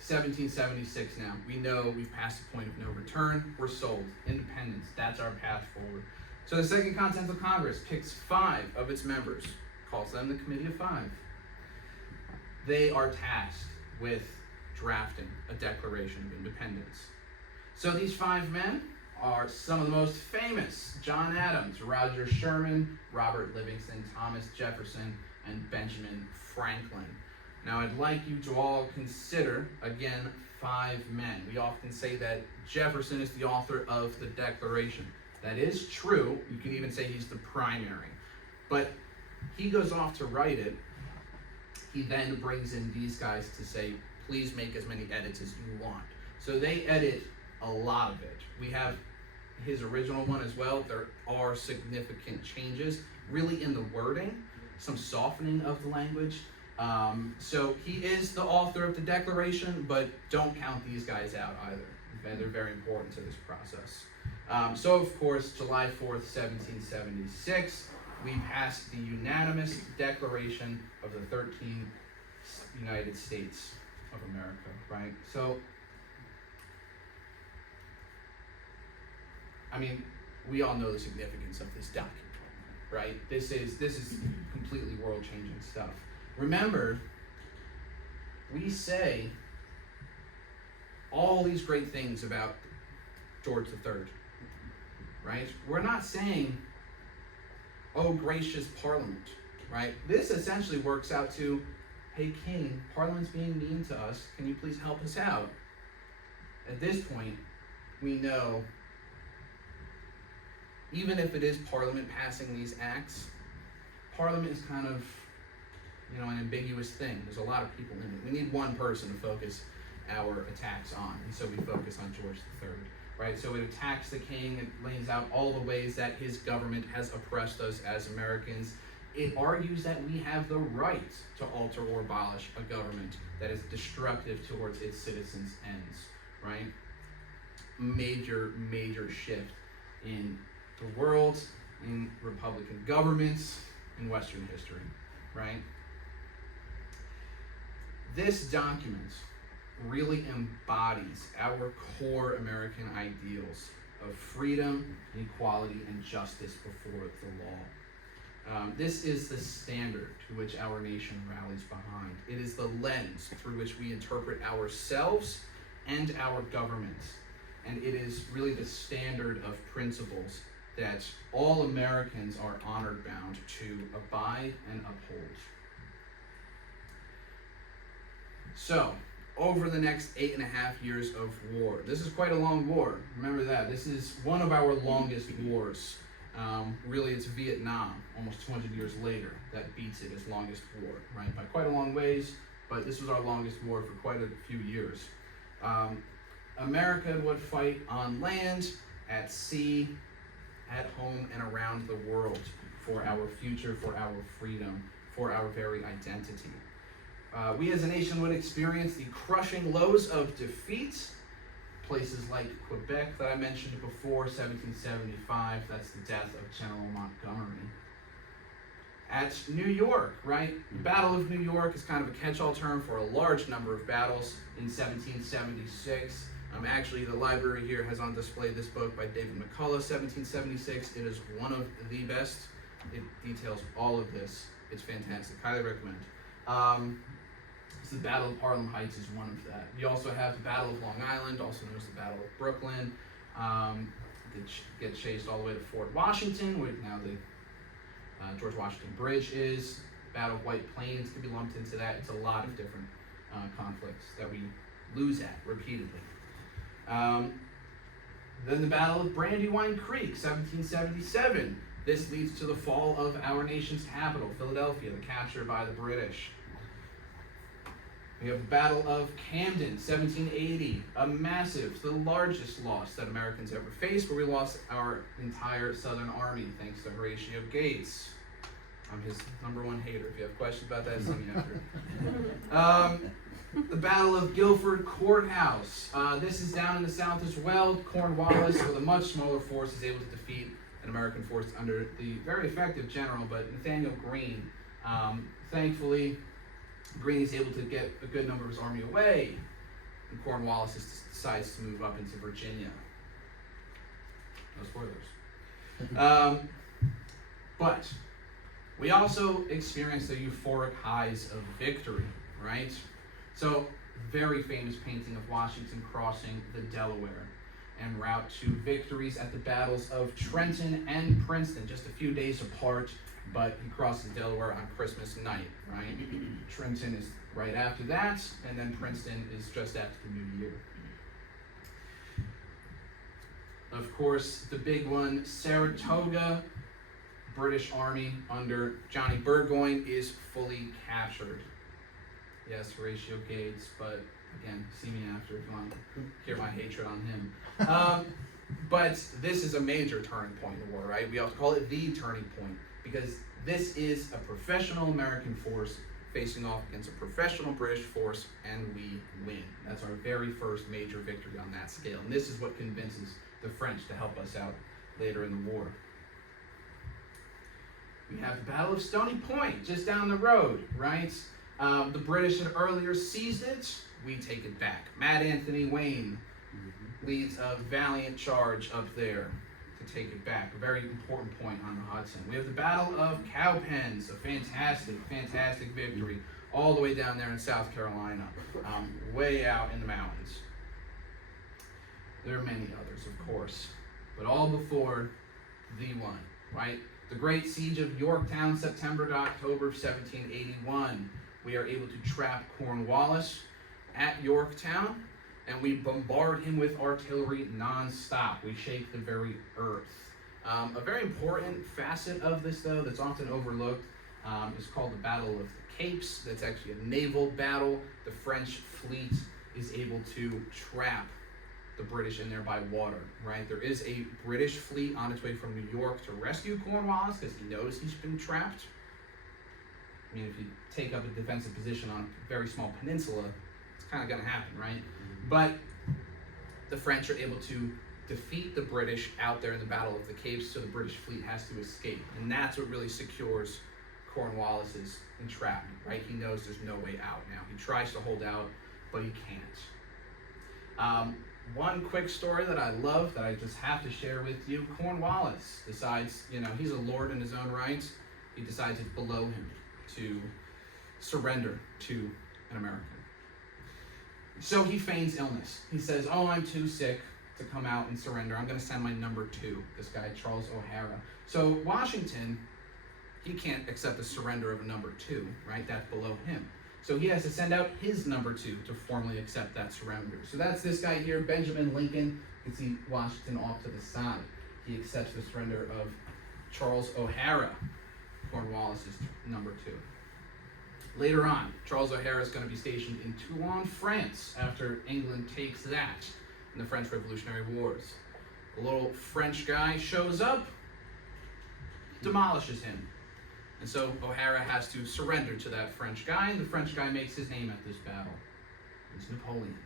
1776 now. We know we've passed the point of no return. We're sold. Independence. That's our path forward. So the Second Continental Congress picks 5 of its members, calls them the Committee of 5. They are tasked with drafting a Declaration of Independence. So these 5 men are some of the most famous: John Adams, Roger Sherman, Robert Livingston, Thomas Jefferson, and Benjamin Franklin. Now I'd like you to all consider, again, 5 men. We often say that Jefferson is the author of the Declaration. That is true. You can even say he's the primary. But he goes off to write it. He then brings in these guys to say, please make as many edits as you want. So they edit a lot of it. We have his original one as well. There are significant changes, really in the wording, some softening of the language. So he is the author of the Declaration, but don't count these guys out either. They're very important to this process. So of course, July 4th, 1776, we passed the unanimous Declaration of the 13 United States of America, right? So, I mean, we all know the significance of this document, right? This is completely world-changing stuff. Remember, we say all these great things about George III, right? We're not saying, oh, gracious Parliament, right? This essentially works out to, hey, King, Parliament's being mean to us. Can you please help us out? At this point, we know, even if it is Parliament passing these acts, Parliament is kind of, an ambiguous thing. There's a lot of people in it. We need one person to focus our attacks on, and so we focus on George III. right? So it attacks the king and lays out all the ways that his government has oppressed us as Americans. It argues that we have the right to alter or abolish a government that is destructive towards its citizens' ends, right? Major shift in the world, in Republican governments, in Western history, right? This document really embodies our core American ideals of freedom, equality, and justice before the law. This is the standard to which our nation rallies behind. It is the lens through which we interpret ourselves and our governments. And it is really the standard of principles that all Americans are honored bound to abide and uphold. So, over the next 8.5 years of war, this is quite a long war. Remember that. This is one of our longest wars. Really, it's Vietnam, almost 200 years later, that beats it as longest war, right? By quite a long ways, but this was our longest war for quite a few years. America would fight on land, at sea, at home, and around the world for our future, for our freedom, for our very identity. We as a nation would experience the crushing lows of defeat. Places like Quebec that I mentioned before, 1775, that's the death of General Montgomery. At New York, right? The Battle of New York is kind of a catch-all term for a large number of battles in 1776. Actually, the library here has on display this book by David McCullough, 1776. It is one of the best. It details all of this. It's fantastic. Highly recommend. The Battle of Harlem Heights is one of that. You also have the Battle of Long Island, also known as the Battle of Brooklyn. They get chased all the way to Fort Washington, where now the George Washington Bridge is. Battle of White Plains could be lumped into that. It's a lot of different conflicts that we lose at repeatedly. Then the Battle of Brandywine Creek, 1777. This leads to the fall of our nation's capital, Philadelphia, the capture by the British. We have the Battle of Camden, 1780, a massive, the largest loss that Americans ever faced, where we lost our entire Southern Army, thanks to Horatio Gates. I'm his #1 hater. If you have questions about that, send me after. The Battle of Guilford Courthouse. This is down in the South as well. Cornwallis, with a much smaller force, is able to defeat an American force under the very effective general, but Nathaniel Greene. Thankfully, Greene is able to get a good number of his army away, and Cornwallis decides to move up into Virginia. No spoilers. But we also experienced the euphoric highs of victory, right? So, very famous painting of Washington crossing the Delaware en route to victories at the battles of Trenton and Princeton, just a few days apart, but he crosses Delaware on Christmas night, right? Trenton is right after that, and then Princeton is just after the New Year. Of course, the big one, Saratoga, British Army under Johnny Burgoyne is fully captured. Yes, Horatio Gates, but again, see me after if you want to hear my hatred on him. But this is a major turning point in the war, right? We have to call it the turning point, because this is a professional American force facing off against a professional British force, and we win. That's our very first major victory on that scale. And this is what convinces the French to help us out later in the war. We have the Battle of Stony Point, just down the road, right? The British had earlier seized it. We take it back. Mad Anthony Wayne leads a valiant charge up there to take it back. A very important point on the Hudson. We have the Battle of Cowpens, a fantastic victory, all the way down there in South Carolina, way out in the mountains. There are many others, of course, but all before the one, right? The Great Siege of Yorktown, September to October of 1781. We are able to trap Cornwallis at Yorktown, and we bombard him with artillery non-stop. We shake the very earth. A very important facet of this, though, that's often overlooked is called the Battle of the Capes. That's actually a naval battle. The French fleet is able to trap the British in there by water, right? There is a British fleet on its way from New York to rescue Cornwallis because he knows he's been trapped. I mean, if you take up a defensive position on a very small peninsula, it's kind of going to happen, right? But the French are able to defeat the British out there in the Battle of the Capes, so the British fleet has to escape. And that's what really secures Cornwallis's entrapment, right? He knows there's no way out now. He tries to hold out, but he can't. One quick story that I love that I just have to share with you. Cornwallis decides, he's a lord in his own right. He decides it's below him to surrender to an American. So he feigns illness. He says, oh, I'm too sick to come out and surrender. I'm going to send my number 2, this guy, Charles O'Hara. So Washington, he can't accept the surrender of a number 2, right? That's below him. So he has to send out his number 2 to formally accept that surrender. So that's this guy here, Benjamin Lincoln. You can see Washington off to the side. He accepts the surrender of Charles O'Hara, Cornwallis's number 2. Later on, Charles O'Hara is going to be stationed in Toulon, France, after England takes that in the French Revolutionary Wars. A little French guy shows up, demolishes him. And so O'Hara has to surrender to that French guy, and the French guy makes his name at this battle. It's Napoleon.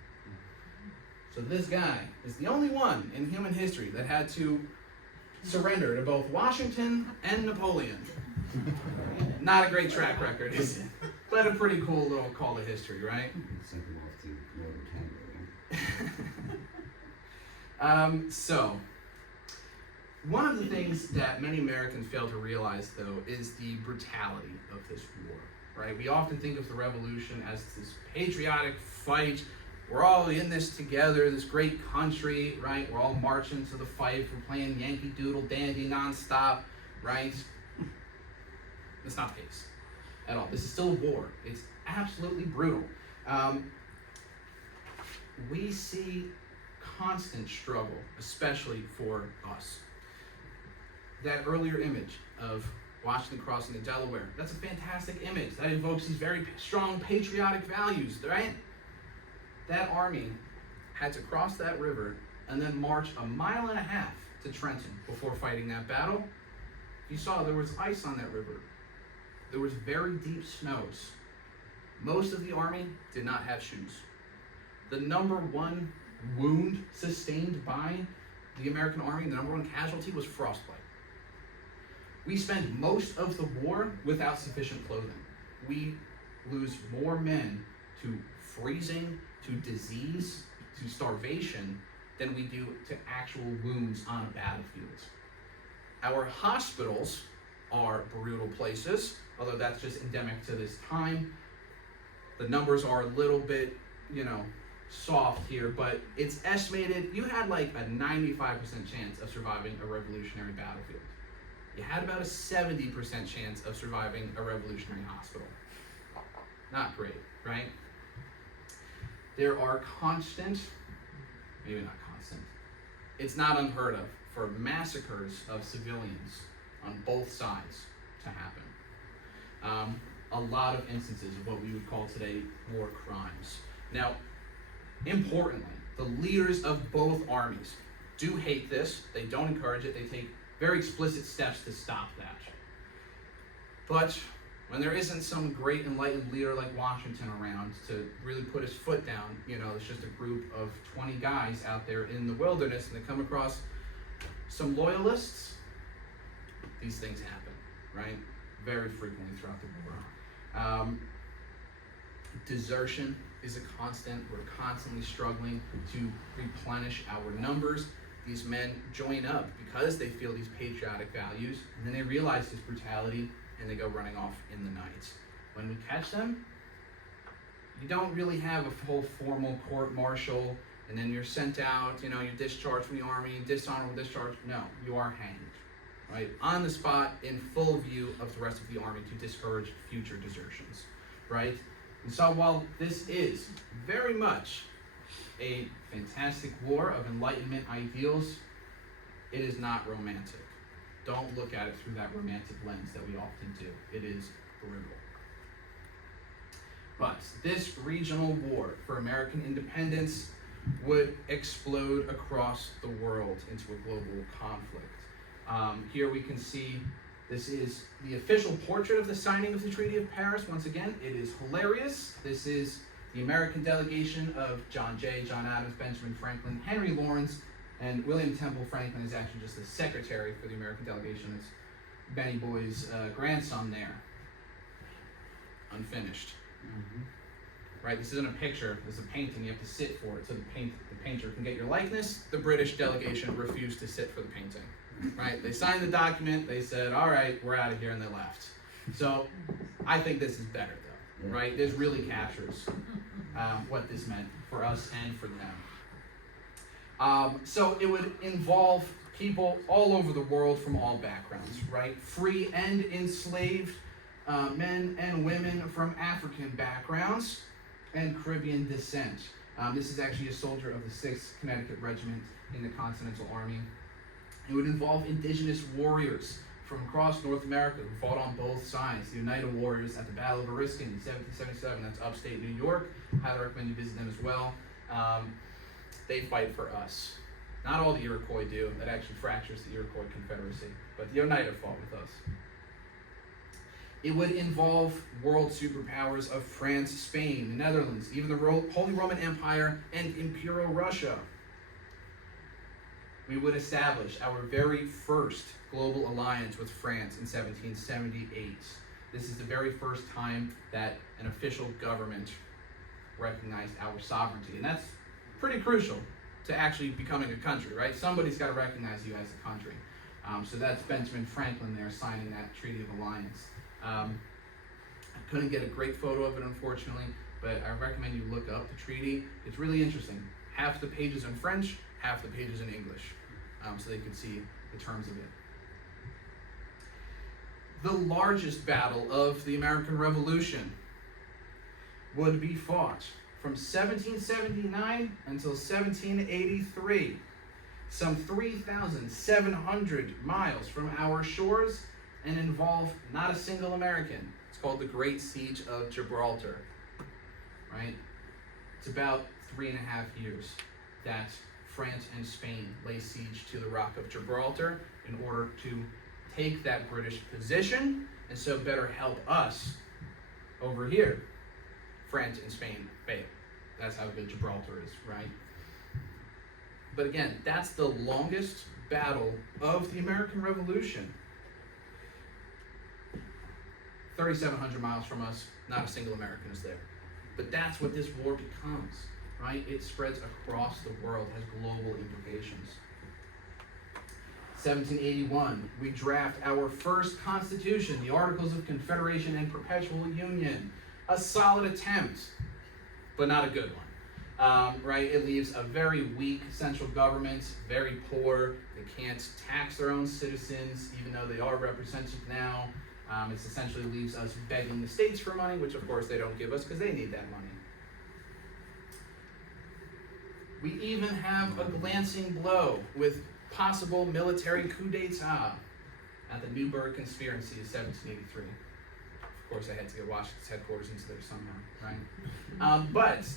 So this guy is the only one in human history that had to surrender to both Washington and Napoleon. Not a great track record, is it? But a pretty cool little call to history, right? Sent him off to Notre Dame. So, one of the things that many Americans fail to realize, though, is the brutality of this war, right? We often think of the Revolution as this patriotic fight. We're all in this together, this great country, right? We're all marching to the fight. We're playing Yankee Doodle Dandy nonstop, right? That's not the case at all. This is still a war. It's absolutely brutal. We see constant struggle, especially for us. That earlier image of Washington crossing the Delaware, that's a fantastic image. That evokes these very strong patriotic values, right? That army had to cross that river and then march 1.5 miles to Trenton before fighting that battle. You saw there was ice on that river. There was very deep snows. Most of the army did not have shoes. The number 1 wound sustained by the American army, the number 1 casualty, was frostbite. We spend most of the war without sufficient clothing. We lose more men to freezing, to disease, to starvation, than we do to actual wounds on a battlefield. Our hospitals are brutal places, although that's just endemic to this time. The numbers are a little bit, soft here, but it's estimated you had like a 95% chance of surviving a revolutionary battlefield. You had about a 70% chance of surviving a revolutionary hospital. Not great, right? There are maybe not constant, it's not unheard of for massacres of civilians on both sides to happen. A lot of instances of what we would call today war crimes. Now, importantly, the leaders of both armies do hate this. They don't encourage it. They take very explicit steps to stop that. But when there isn't some great enlightened leader like Washington around to really put his foot down, it's just a group of 20 guys out there in the wilderness, and they come across some loyalists, these things happen, right? Very frequently throughout the war. Desertion is a constant. We're constantly struggling to replenish our numbers. These men join up because they feel these patriotic values, and then they realize this brutality, and they go running off in the night. When we catch them, you don't really have a full formal court-martial, and then you're sent out, you're discharged from the army, dishonorable discharge. No, you are hanged, right? On the spot, in full view of the rest of the army to discourage future desertions, right? And so while this is very much a fantastic war of Enlightenment ideals, it is not romantic. Don't look at it through that romantic lens that we often do. It is brutal. But this regional war for American independence would explode across the world into a global conflict. Here we can see this is the official portrait of the signing of the Treaty of Paris. Once again, it is hilarious. This is the American delegation of John Jay, John Adams, Benjamin Franklin, Henry Lawrence, and William Temple Franklin is actually just the secretary for the American delegation. It's Benny Boy's grandson there, unfinished. Right, this isn't a picture, this is a painting, you have to sit for it, so the painter can get your likeness. The British delegation refused to sit for the painting, right? They signed the document, they said, all right, we're out of here, and they left. So, I think this is better though, right? This really captures what this meant for us and for them. So it would involve people all over the world from all backgrounds, right? Free and enslaved men and women from African backgrounds and Caribbean descent. This is actually a soldier of the 6th Connecticut Regiment in the Continental Army. It would involve indigenous warriors from across North America who fought on both sides. The Oneida Warriors at the Battle of Oriskany in 1777, that's upstate New York. Highly recommend you visit them as well. They fight for us. Not all the Iroquois do, that actually fractures the Iroquois Confederacy, but the Oneida fought with us. It would involve world superpowers of France, Spain, the Netherlands, even the Holy Roman Empire, and Imperial Russia. We would establish our very first global alliance with France in 1778. This is the very first time that an official government recognized our sovereignty, and that's pretty crucial to actually becoming a country, right? Somebody's got to recognize you as a country. So that's Benjamin Franklin there signing that Treaty of Alliance. I couldn't get a great photo of it, unfortunately, but I recommend you look up the treaty. It's really interesting. Half the pages in French, half the pages in English, so they could see the terms of it. The largest battle of the American Revolution would be fought from 1779 until 1783, some 3,700 miles from our shores, and involve not a single American. It's called the Great Siege of Gibraltar, right? It's about 3.5 years that France and Spain lay siege to the Rock of Gibraltar in order to take that British position and so better help us over here. France and Spain failed. That's how good Gibraltar is, right? But again, that's the longest battle of the American Revolution. 3,700 miles from us, not a single American is there. But that's what this war becomes, right? It spreads across the world, has global implications. 1781, we draft our first constitution, the Articles of Confederation and Perpetual Union. A solid attempt, but not a good one. Right? It leaves a very weak central government, very poor. They can't tax their own citizens, even though they are represented now. It essentially leaves us begging the states for money, which of course they don't give us because they need that money. We even have a glancing blow with possible military coup d'etat at the Newburgh Conspiracy of 1783. Of course, I had to get Washington's headquarters into there somehow, right? But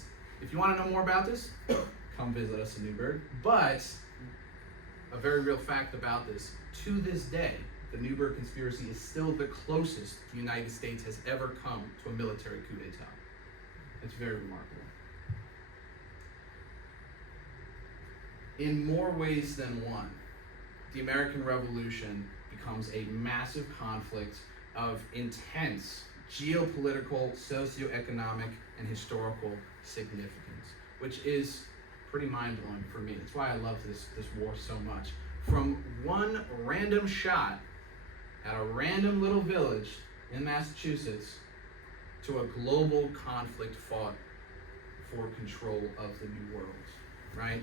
if you want to know more about this, come visit us in Newburgh. But a very real fact about this, to this day, the Newburgh Conspiracy is still the closest the United States has ever come to a military coup d'etat. It's very remarkable. In more ways than one, the American Revolution becomes a massive conflict of intense geopolitical, socioeconomic, and historical significance, which is pretty mind-blowing for me. That's why I love this war so much. From one random shot at a random little village in Massachusetts to a global conflict fought for control of the New World, right?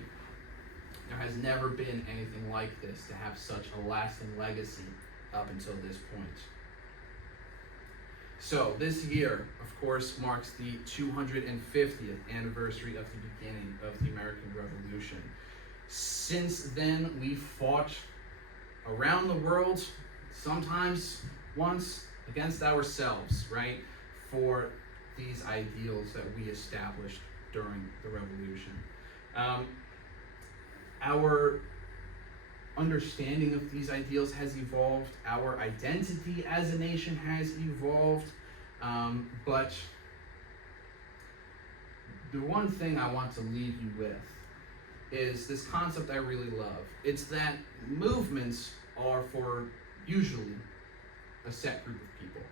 There has never been anything like this to have such a lasting legacy up until this point. So this year, of course, marks the 250th anniversary of the beginning of the American Revolution. Since then, we've fought around the world, sometimes once against ourselves, right, for these ideals that we established during the Revolution. Our understanding of these ideals has evolved. Our identity as a nation has evolved. But the one thing I want to leave you with is this concept I really love. It's that movements are for usually a set group of people,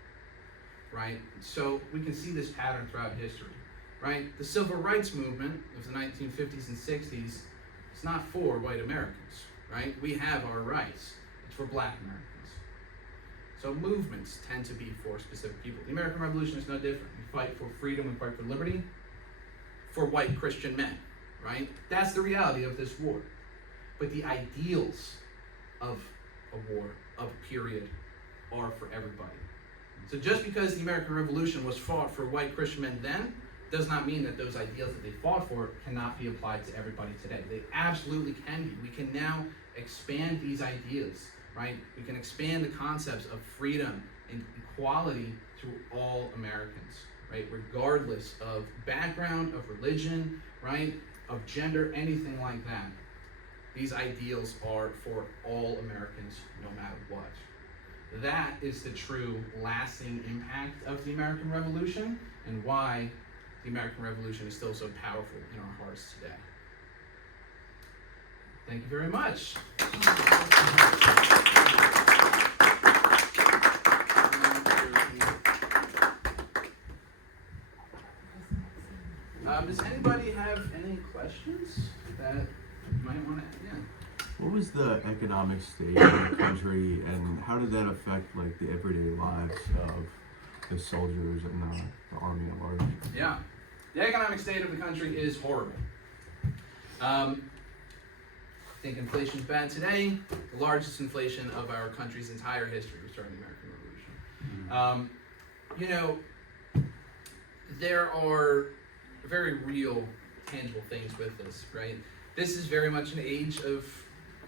right? So we can see this pattern throughout history, right? The civil rights movement of the 1950s and 60s, it's not for white Americans, right? We have our rights. It's for black Americans. So movements tend to be for specific people. The American Revolution is no different. We fight for freedom, we fight for liberty for white Christian men, right? That's the reality of this war. But the ideals of a war, of a period, are for everybody. So just because the American Revolution was fought for white Christian men then, does not mean that those ideals that they fought for cannot be applied to everybody today. They absolutely can be. We can now expand these ideas, right? We can expand the concepts of freedom and equality to all Americans, right? Regardless of background, of religion, right? Of gender, anything like that. These ideals are for all Americans, no matter what. That is the true lasting impact of the American Revolution and why the American Revolution is still so powerful in our hearts today. Thank you very much. Does anybody have any questions that you might want to, yeah? What was the economic state of the country, and how did that affect like the everyday lives of the soldiers and the army at large? Yeah. The economic state of the country is horrible. I think inflation is bad today. The largest inflation of our country's entire history was during the American Revolution. There are very real, tangible things with this, right? This is very much an age of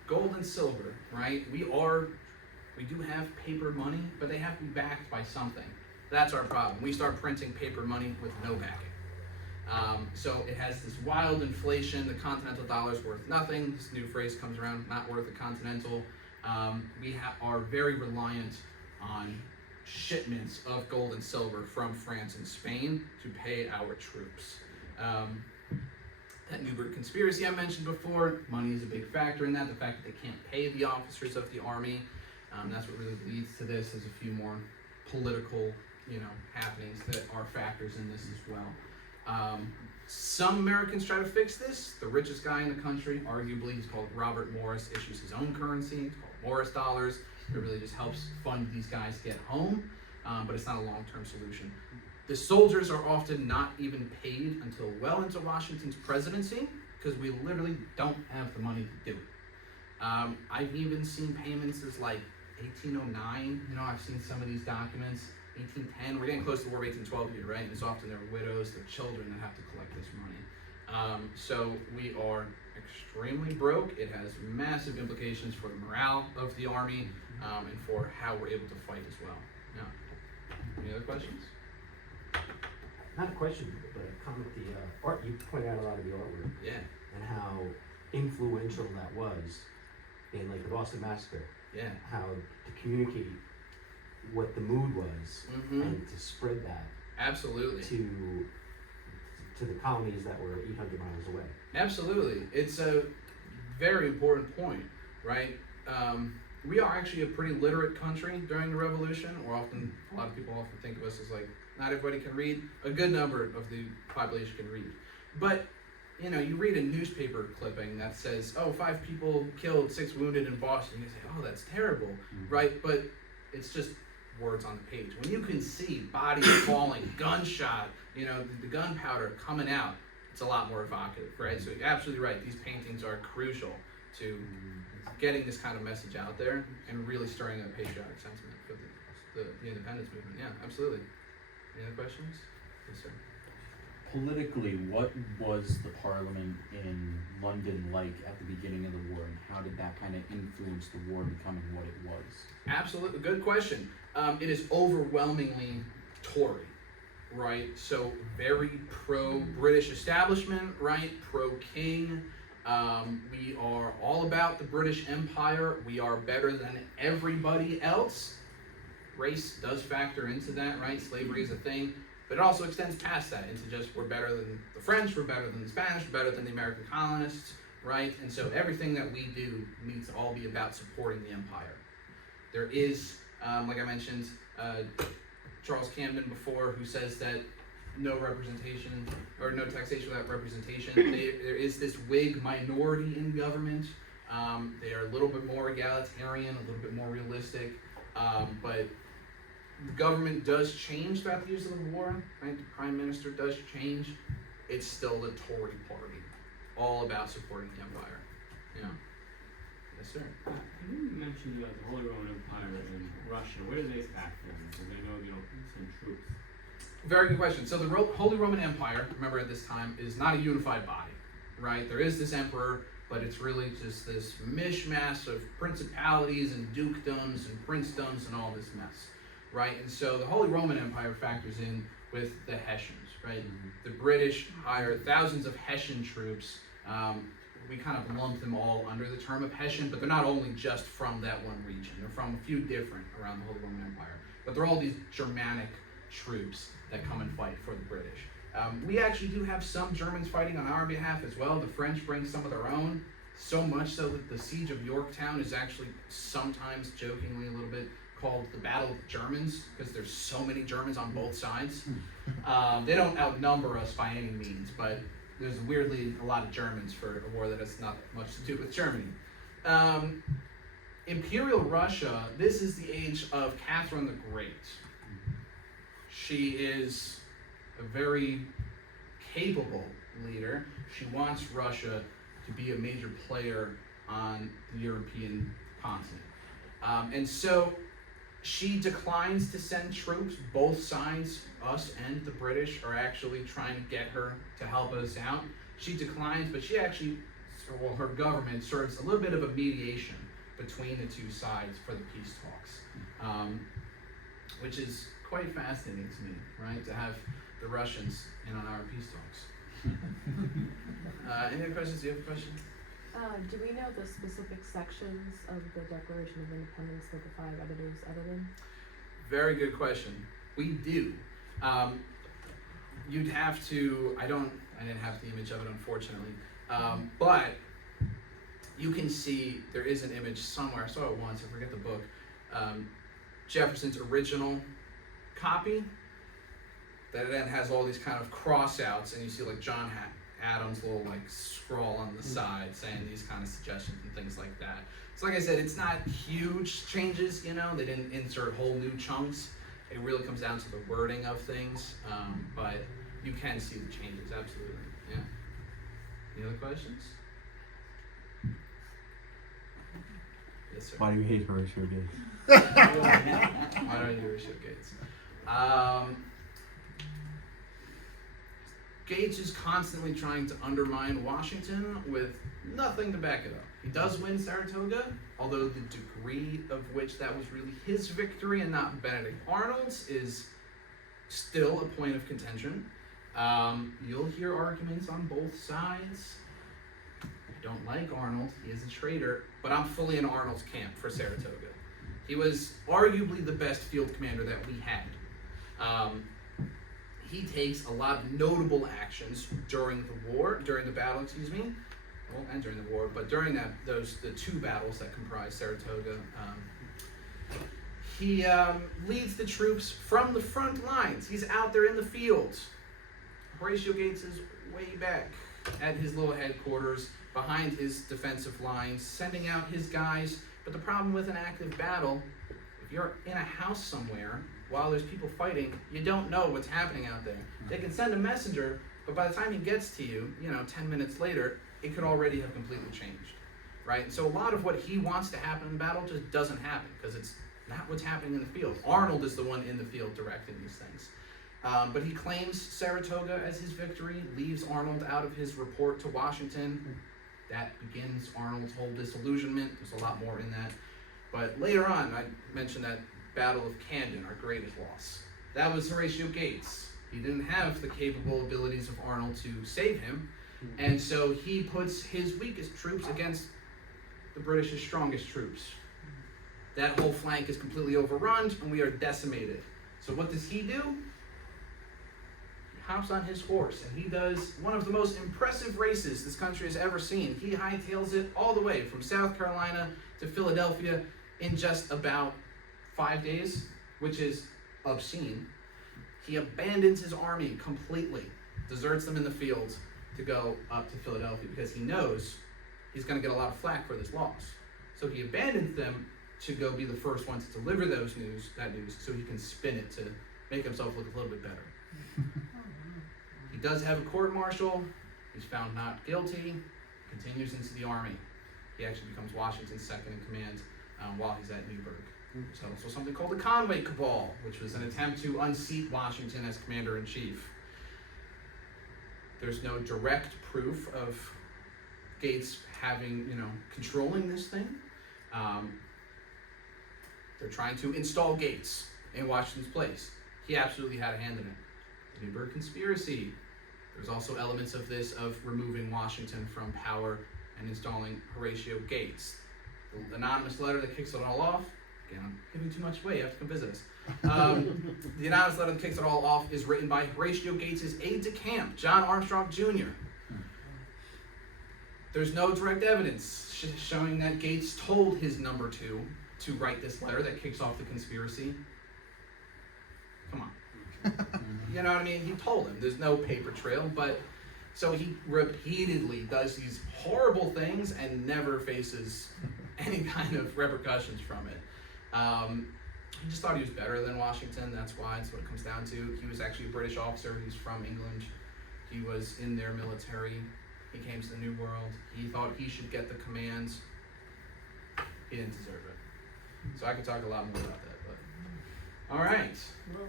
gold and silver, right? We do have paper money, but they have to be backed by something. That's our problem. We start printing paper money with no backing. So it has this wild inflation. The continental dollar is worth nothing. This new phrase comes around, not worth a continental. We are very reliant on shipments of gold and silver from France and Spain to pay our troops. That Newburgh conspiracy I mentioned before, money is a big factor in that. The fact that they can't pay the officers of the army, that's what really leads to this. There's a few more political, happenings that are factors in this as well. Some Americans try to fix this. The richest guy in the country, arguably, he's called Robert Morris, issues his own currency. It's called Morris dollars. It really just helps fund these guys get home, but it's not a long-term solution. The soldiers are often not even paid until well into Washington's presidency because we literally don't have the money to do it. I've even seen payments as like 1809. I've seen some of these documents. 1810. We're getting close to the War of 1812 here, right? And it's often their widows, their children that have to collect this money. So we are extremely broke. It has massive implications for the morale of the army and for how we're able to fight as well. Yeah. Any other questions? Not a question, but a comment. The art, you pointed out a lot of the artwork Yeah. and how influential that was in like the Boston Massacre, Yeah. how to communicate what the mood was Mm-hmm. and to spread that Absolutely. to the colonies that were 800 miles away. Absolutely. It's a very important point, right? We are actually a pretty literate country during the Revolution. A lot of people often think of us as like, not everybody can read. A good number of the population can read. But, you read a newspaper clipping that says, 5 people killed, 6 wounded in Boston. You say, that's terrible, right? But it's just words on the page. When you can see bodies falling, gunshot, the gunpowder coming out, it's a lot more evocative, right? So you're absolutely right. These paintings are crucial to getting this kind of message out there and really stirring a patriotic sentiment for the independence movement. Yeah, absolutely. Any other questions? Yes, sir. Politically, what was the Parliament in London like at the beginning of the war, and how did that kind of influence the war becoming what it was? Absolutely, good question. It is overwhelmingly Tory, right? So very pro-British establishment, right? Pro-king. We are all about the British Empire. We are better than everybody else. Race does factor into that, right? Slavery is a thing, but it also extends past that into just we're better than the French, we're better than the Spanish, we're better than the American colonists, right? And so everything that we do needs to all be about supporting the empire. There is, like I mentioned, Charles Camden before, who says that no representation or no taxation without representation. There is this Whig minority in government. They are a little bit more egalitarian, a little bit more realistic, but government does change throughout the years of the war, right? The prime minister does change. It's still the Tory party, all about supporting the empire. Yeah. Yes, sir. You mentioned the Holy Roman Empire in Russia. Where do they factor in? Because I know send troops. Very good question. So the Holy Roman Empire, remember at this time, is not a unified body, right? There is this emperor, but it's really just this mishmash of principalities and dukedoms and princedoms and all this mess, right? And so the Holy Roman Empire factors in with the Hessians, right? Mm-hmm. The British hired thousands of Hessian troops. We kind of lump them all under the term of Hessian, but they're not only just from that one region. They're from a few different around the Holy Roman Empire. But they're all these Germanic troops that come and fight for the British. We actually do have some Germans fighting on our behalf as well. The French bring some of their own, so much so that the Siege of Yorktown is actually sometimes jokingly a little bit called the Battle of the Germans, because there's so many Germans on both sides. They don't outnumber us by any means, but there's weirdly a lot of Germans for a war that has not much to do with Germany. Imperial Russia, this is the age of Catherine the Great. She is a very capable leader. She wants Russia to be a major player on the European continent. And so she declines to send troops. Both sides, us and the British, are actually trying to get her to help us out. She declines, but she actually, well, her government serves a little bit of a mediation between the two sides for the peace talks, which is quite fascinating to me, right? To have the Russians in on our peace talks. Any other questions? Do you have a question? Do we know the specific sections of the Declaration of Independence that the 5 editors edited? Very good question. We do. You'd have to, I didn't have the image of it, unfortunately, but you can see there is an image somewhere. I saw it once, I forget the book. Jefferson's original copy that then has all these kind of cross-outs, and you see like John Adams' little like scroll on the side saying these kind of suggestions and things like that. So like I said, it's not huge changes, you know, they didn't insert whole new chunks. It really comes down to the wording of things, but you can see the changes, absolutely, yeah. Any other questions? Yes, sir. Why do you hate Horatio Gates? Why don't you Horatio Gates? Gates is constantly trying to undermine Washington with nothing to back it up. He does win Saratoga, although the degree of which that was really his victory and not Benedict Arnold's is still a point of contention. You'll hear arguments on both sides. I don't like Arnold, he is a traitor, but I'm fully in Arnold's camp for Saratoga. He was arguably the best field commander that we had. He takes a lot of notable actions during the battle, well, and during the war, but during the 2 battles that comprise Saratoga. He leads the troops from the front lines. He's out there in the fields. Horatio Gates is way back at his little headquarters, behind his defensive lines, sending out his guys. But the problem with an active battle, if you're in a house somewhere while there's people fighting, you don't know what's happening out there. They can send a messenger, but by the time he gets to you, 10 minutes later, it could already have completely changed, right? And so a lot of what he wants to happen in the battle just doesn't happen because it's not what's happening in the field. Arnold is the one in the field directing these things. But he claims Saratoga as his victory, leaves Arnold out of his report to Washington. That begins Arnold's whole disillusionment. There's a lot more in that. But later on, I mentioned that Battle of Camden, our greatest loss. That was Horatio Gates He didn't have the capable abilities of Arnold to save him, and so he puts his weakest troops against the British's strongest troops. That whole flank is completely overrun, and we are decimated. So what does he do? He hops on his horse, and he does one of the most impressive races this country has ever seen. He hightails it all the way from South Carolina to Philadelphia in just about 5 days, which is obscene. He abandons his army completely, deserts them in the field to go up to Philadelphia because he knows he's going to get a lot of flack for this loss. So he abandons them to go be the first one to deliver that news, so he can spin it to make himself look a little bit better. He does have a court-martial. He's found not guilty. Continues into the army. He actually becomes Washington's second in command while he's at Newburgh. There's also something called the Conway Cabal, which was an attempt to unseat Washington as commander-in-chief. There's no direct proof of Gates having, controlling this thing. They're trying to install Gates in Washington's place. He absolutely had a hand in it. The Newburgh Conspiracy. There's also elements of this of removing Washington from power and installing Horatio Gates. The anonymous letter that kicks it all off. Again, I'm giving too much away. You have to come visit us. The anonymous letter that kicks it all off is written by Horatio Gates' aide-de-camp, John Armstrong Jr. There's no direct evidence showing that Gates told his number two to write this letter that kicks off the conspiracy. Come on. You know what I mean? He told him. There's no paper trail, but so he repeatedly does these horrible things and never faces any kind of repercussions from it. He just thought he was better than Washington. That's why. That's what it comes down to. He was actually a British officer. He's from England. He was in their military. He came to the New World. He thought he should get the commands. He didn't deserve it. So I could talk a lot more about that, but all right. Well,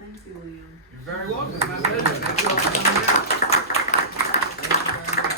thank you, Liam. You're very welcome. It's my pleasure. Thank you all for coming out. Thank you very much.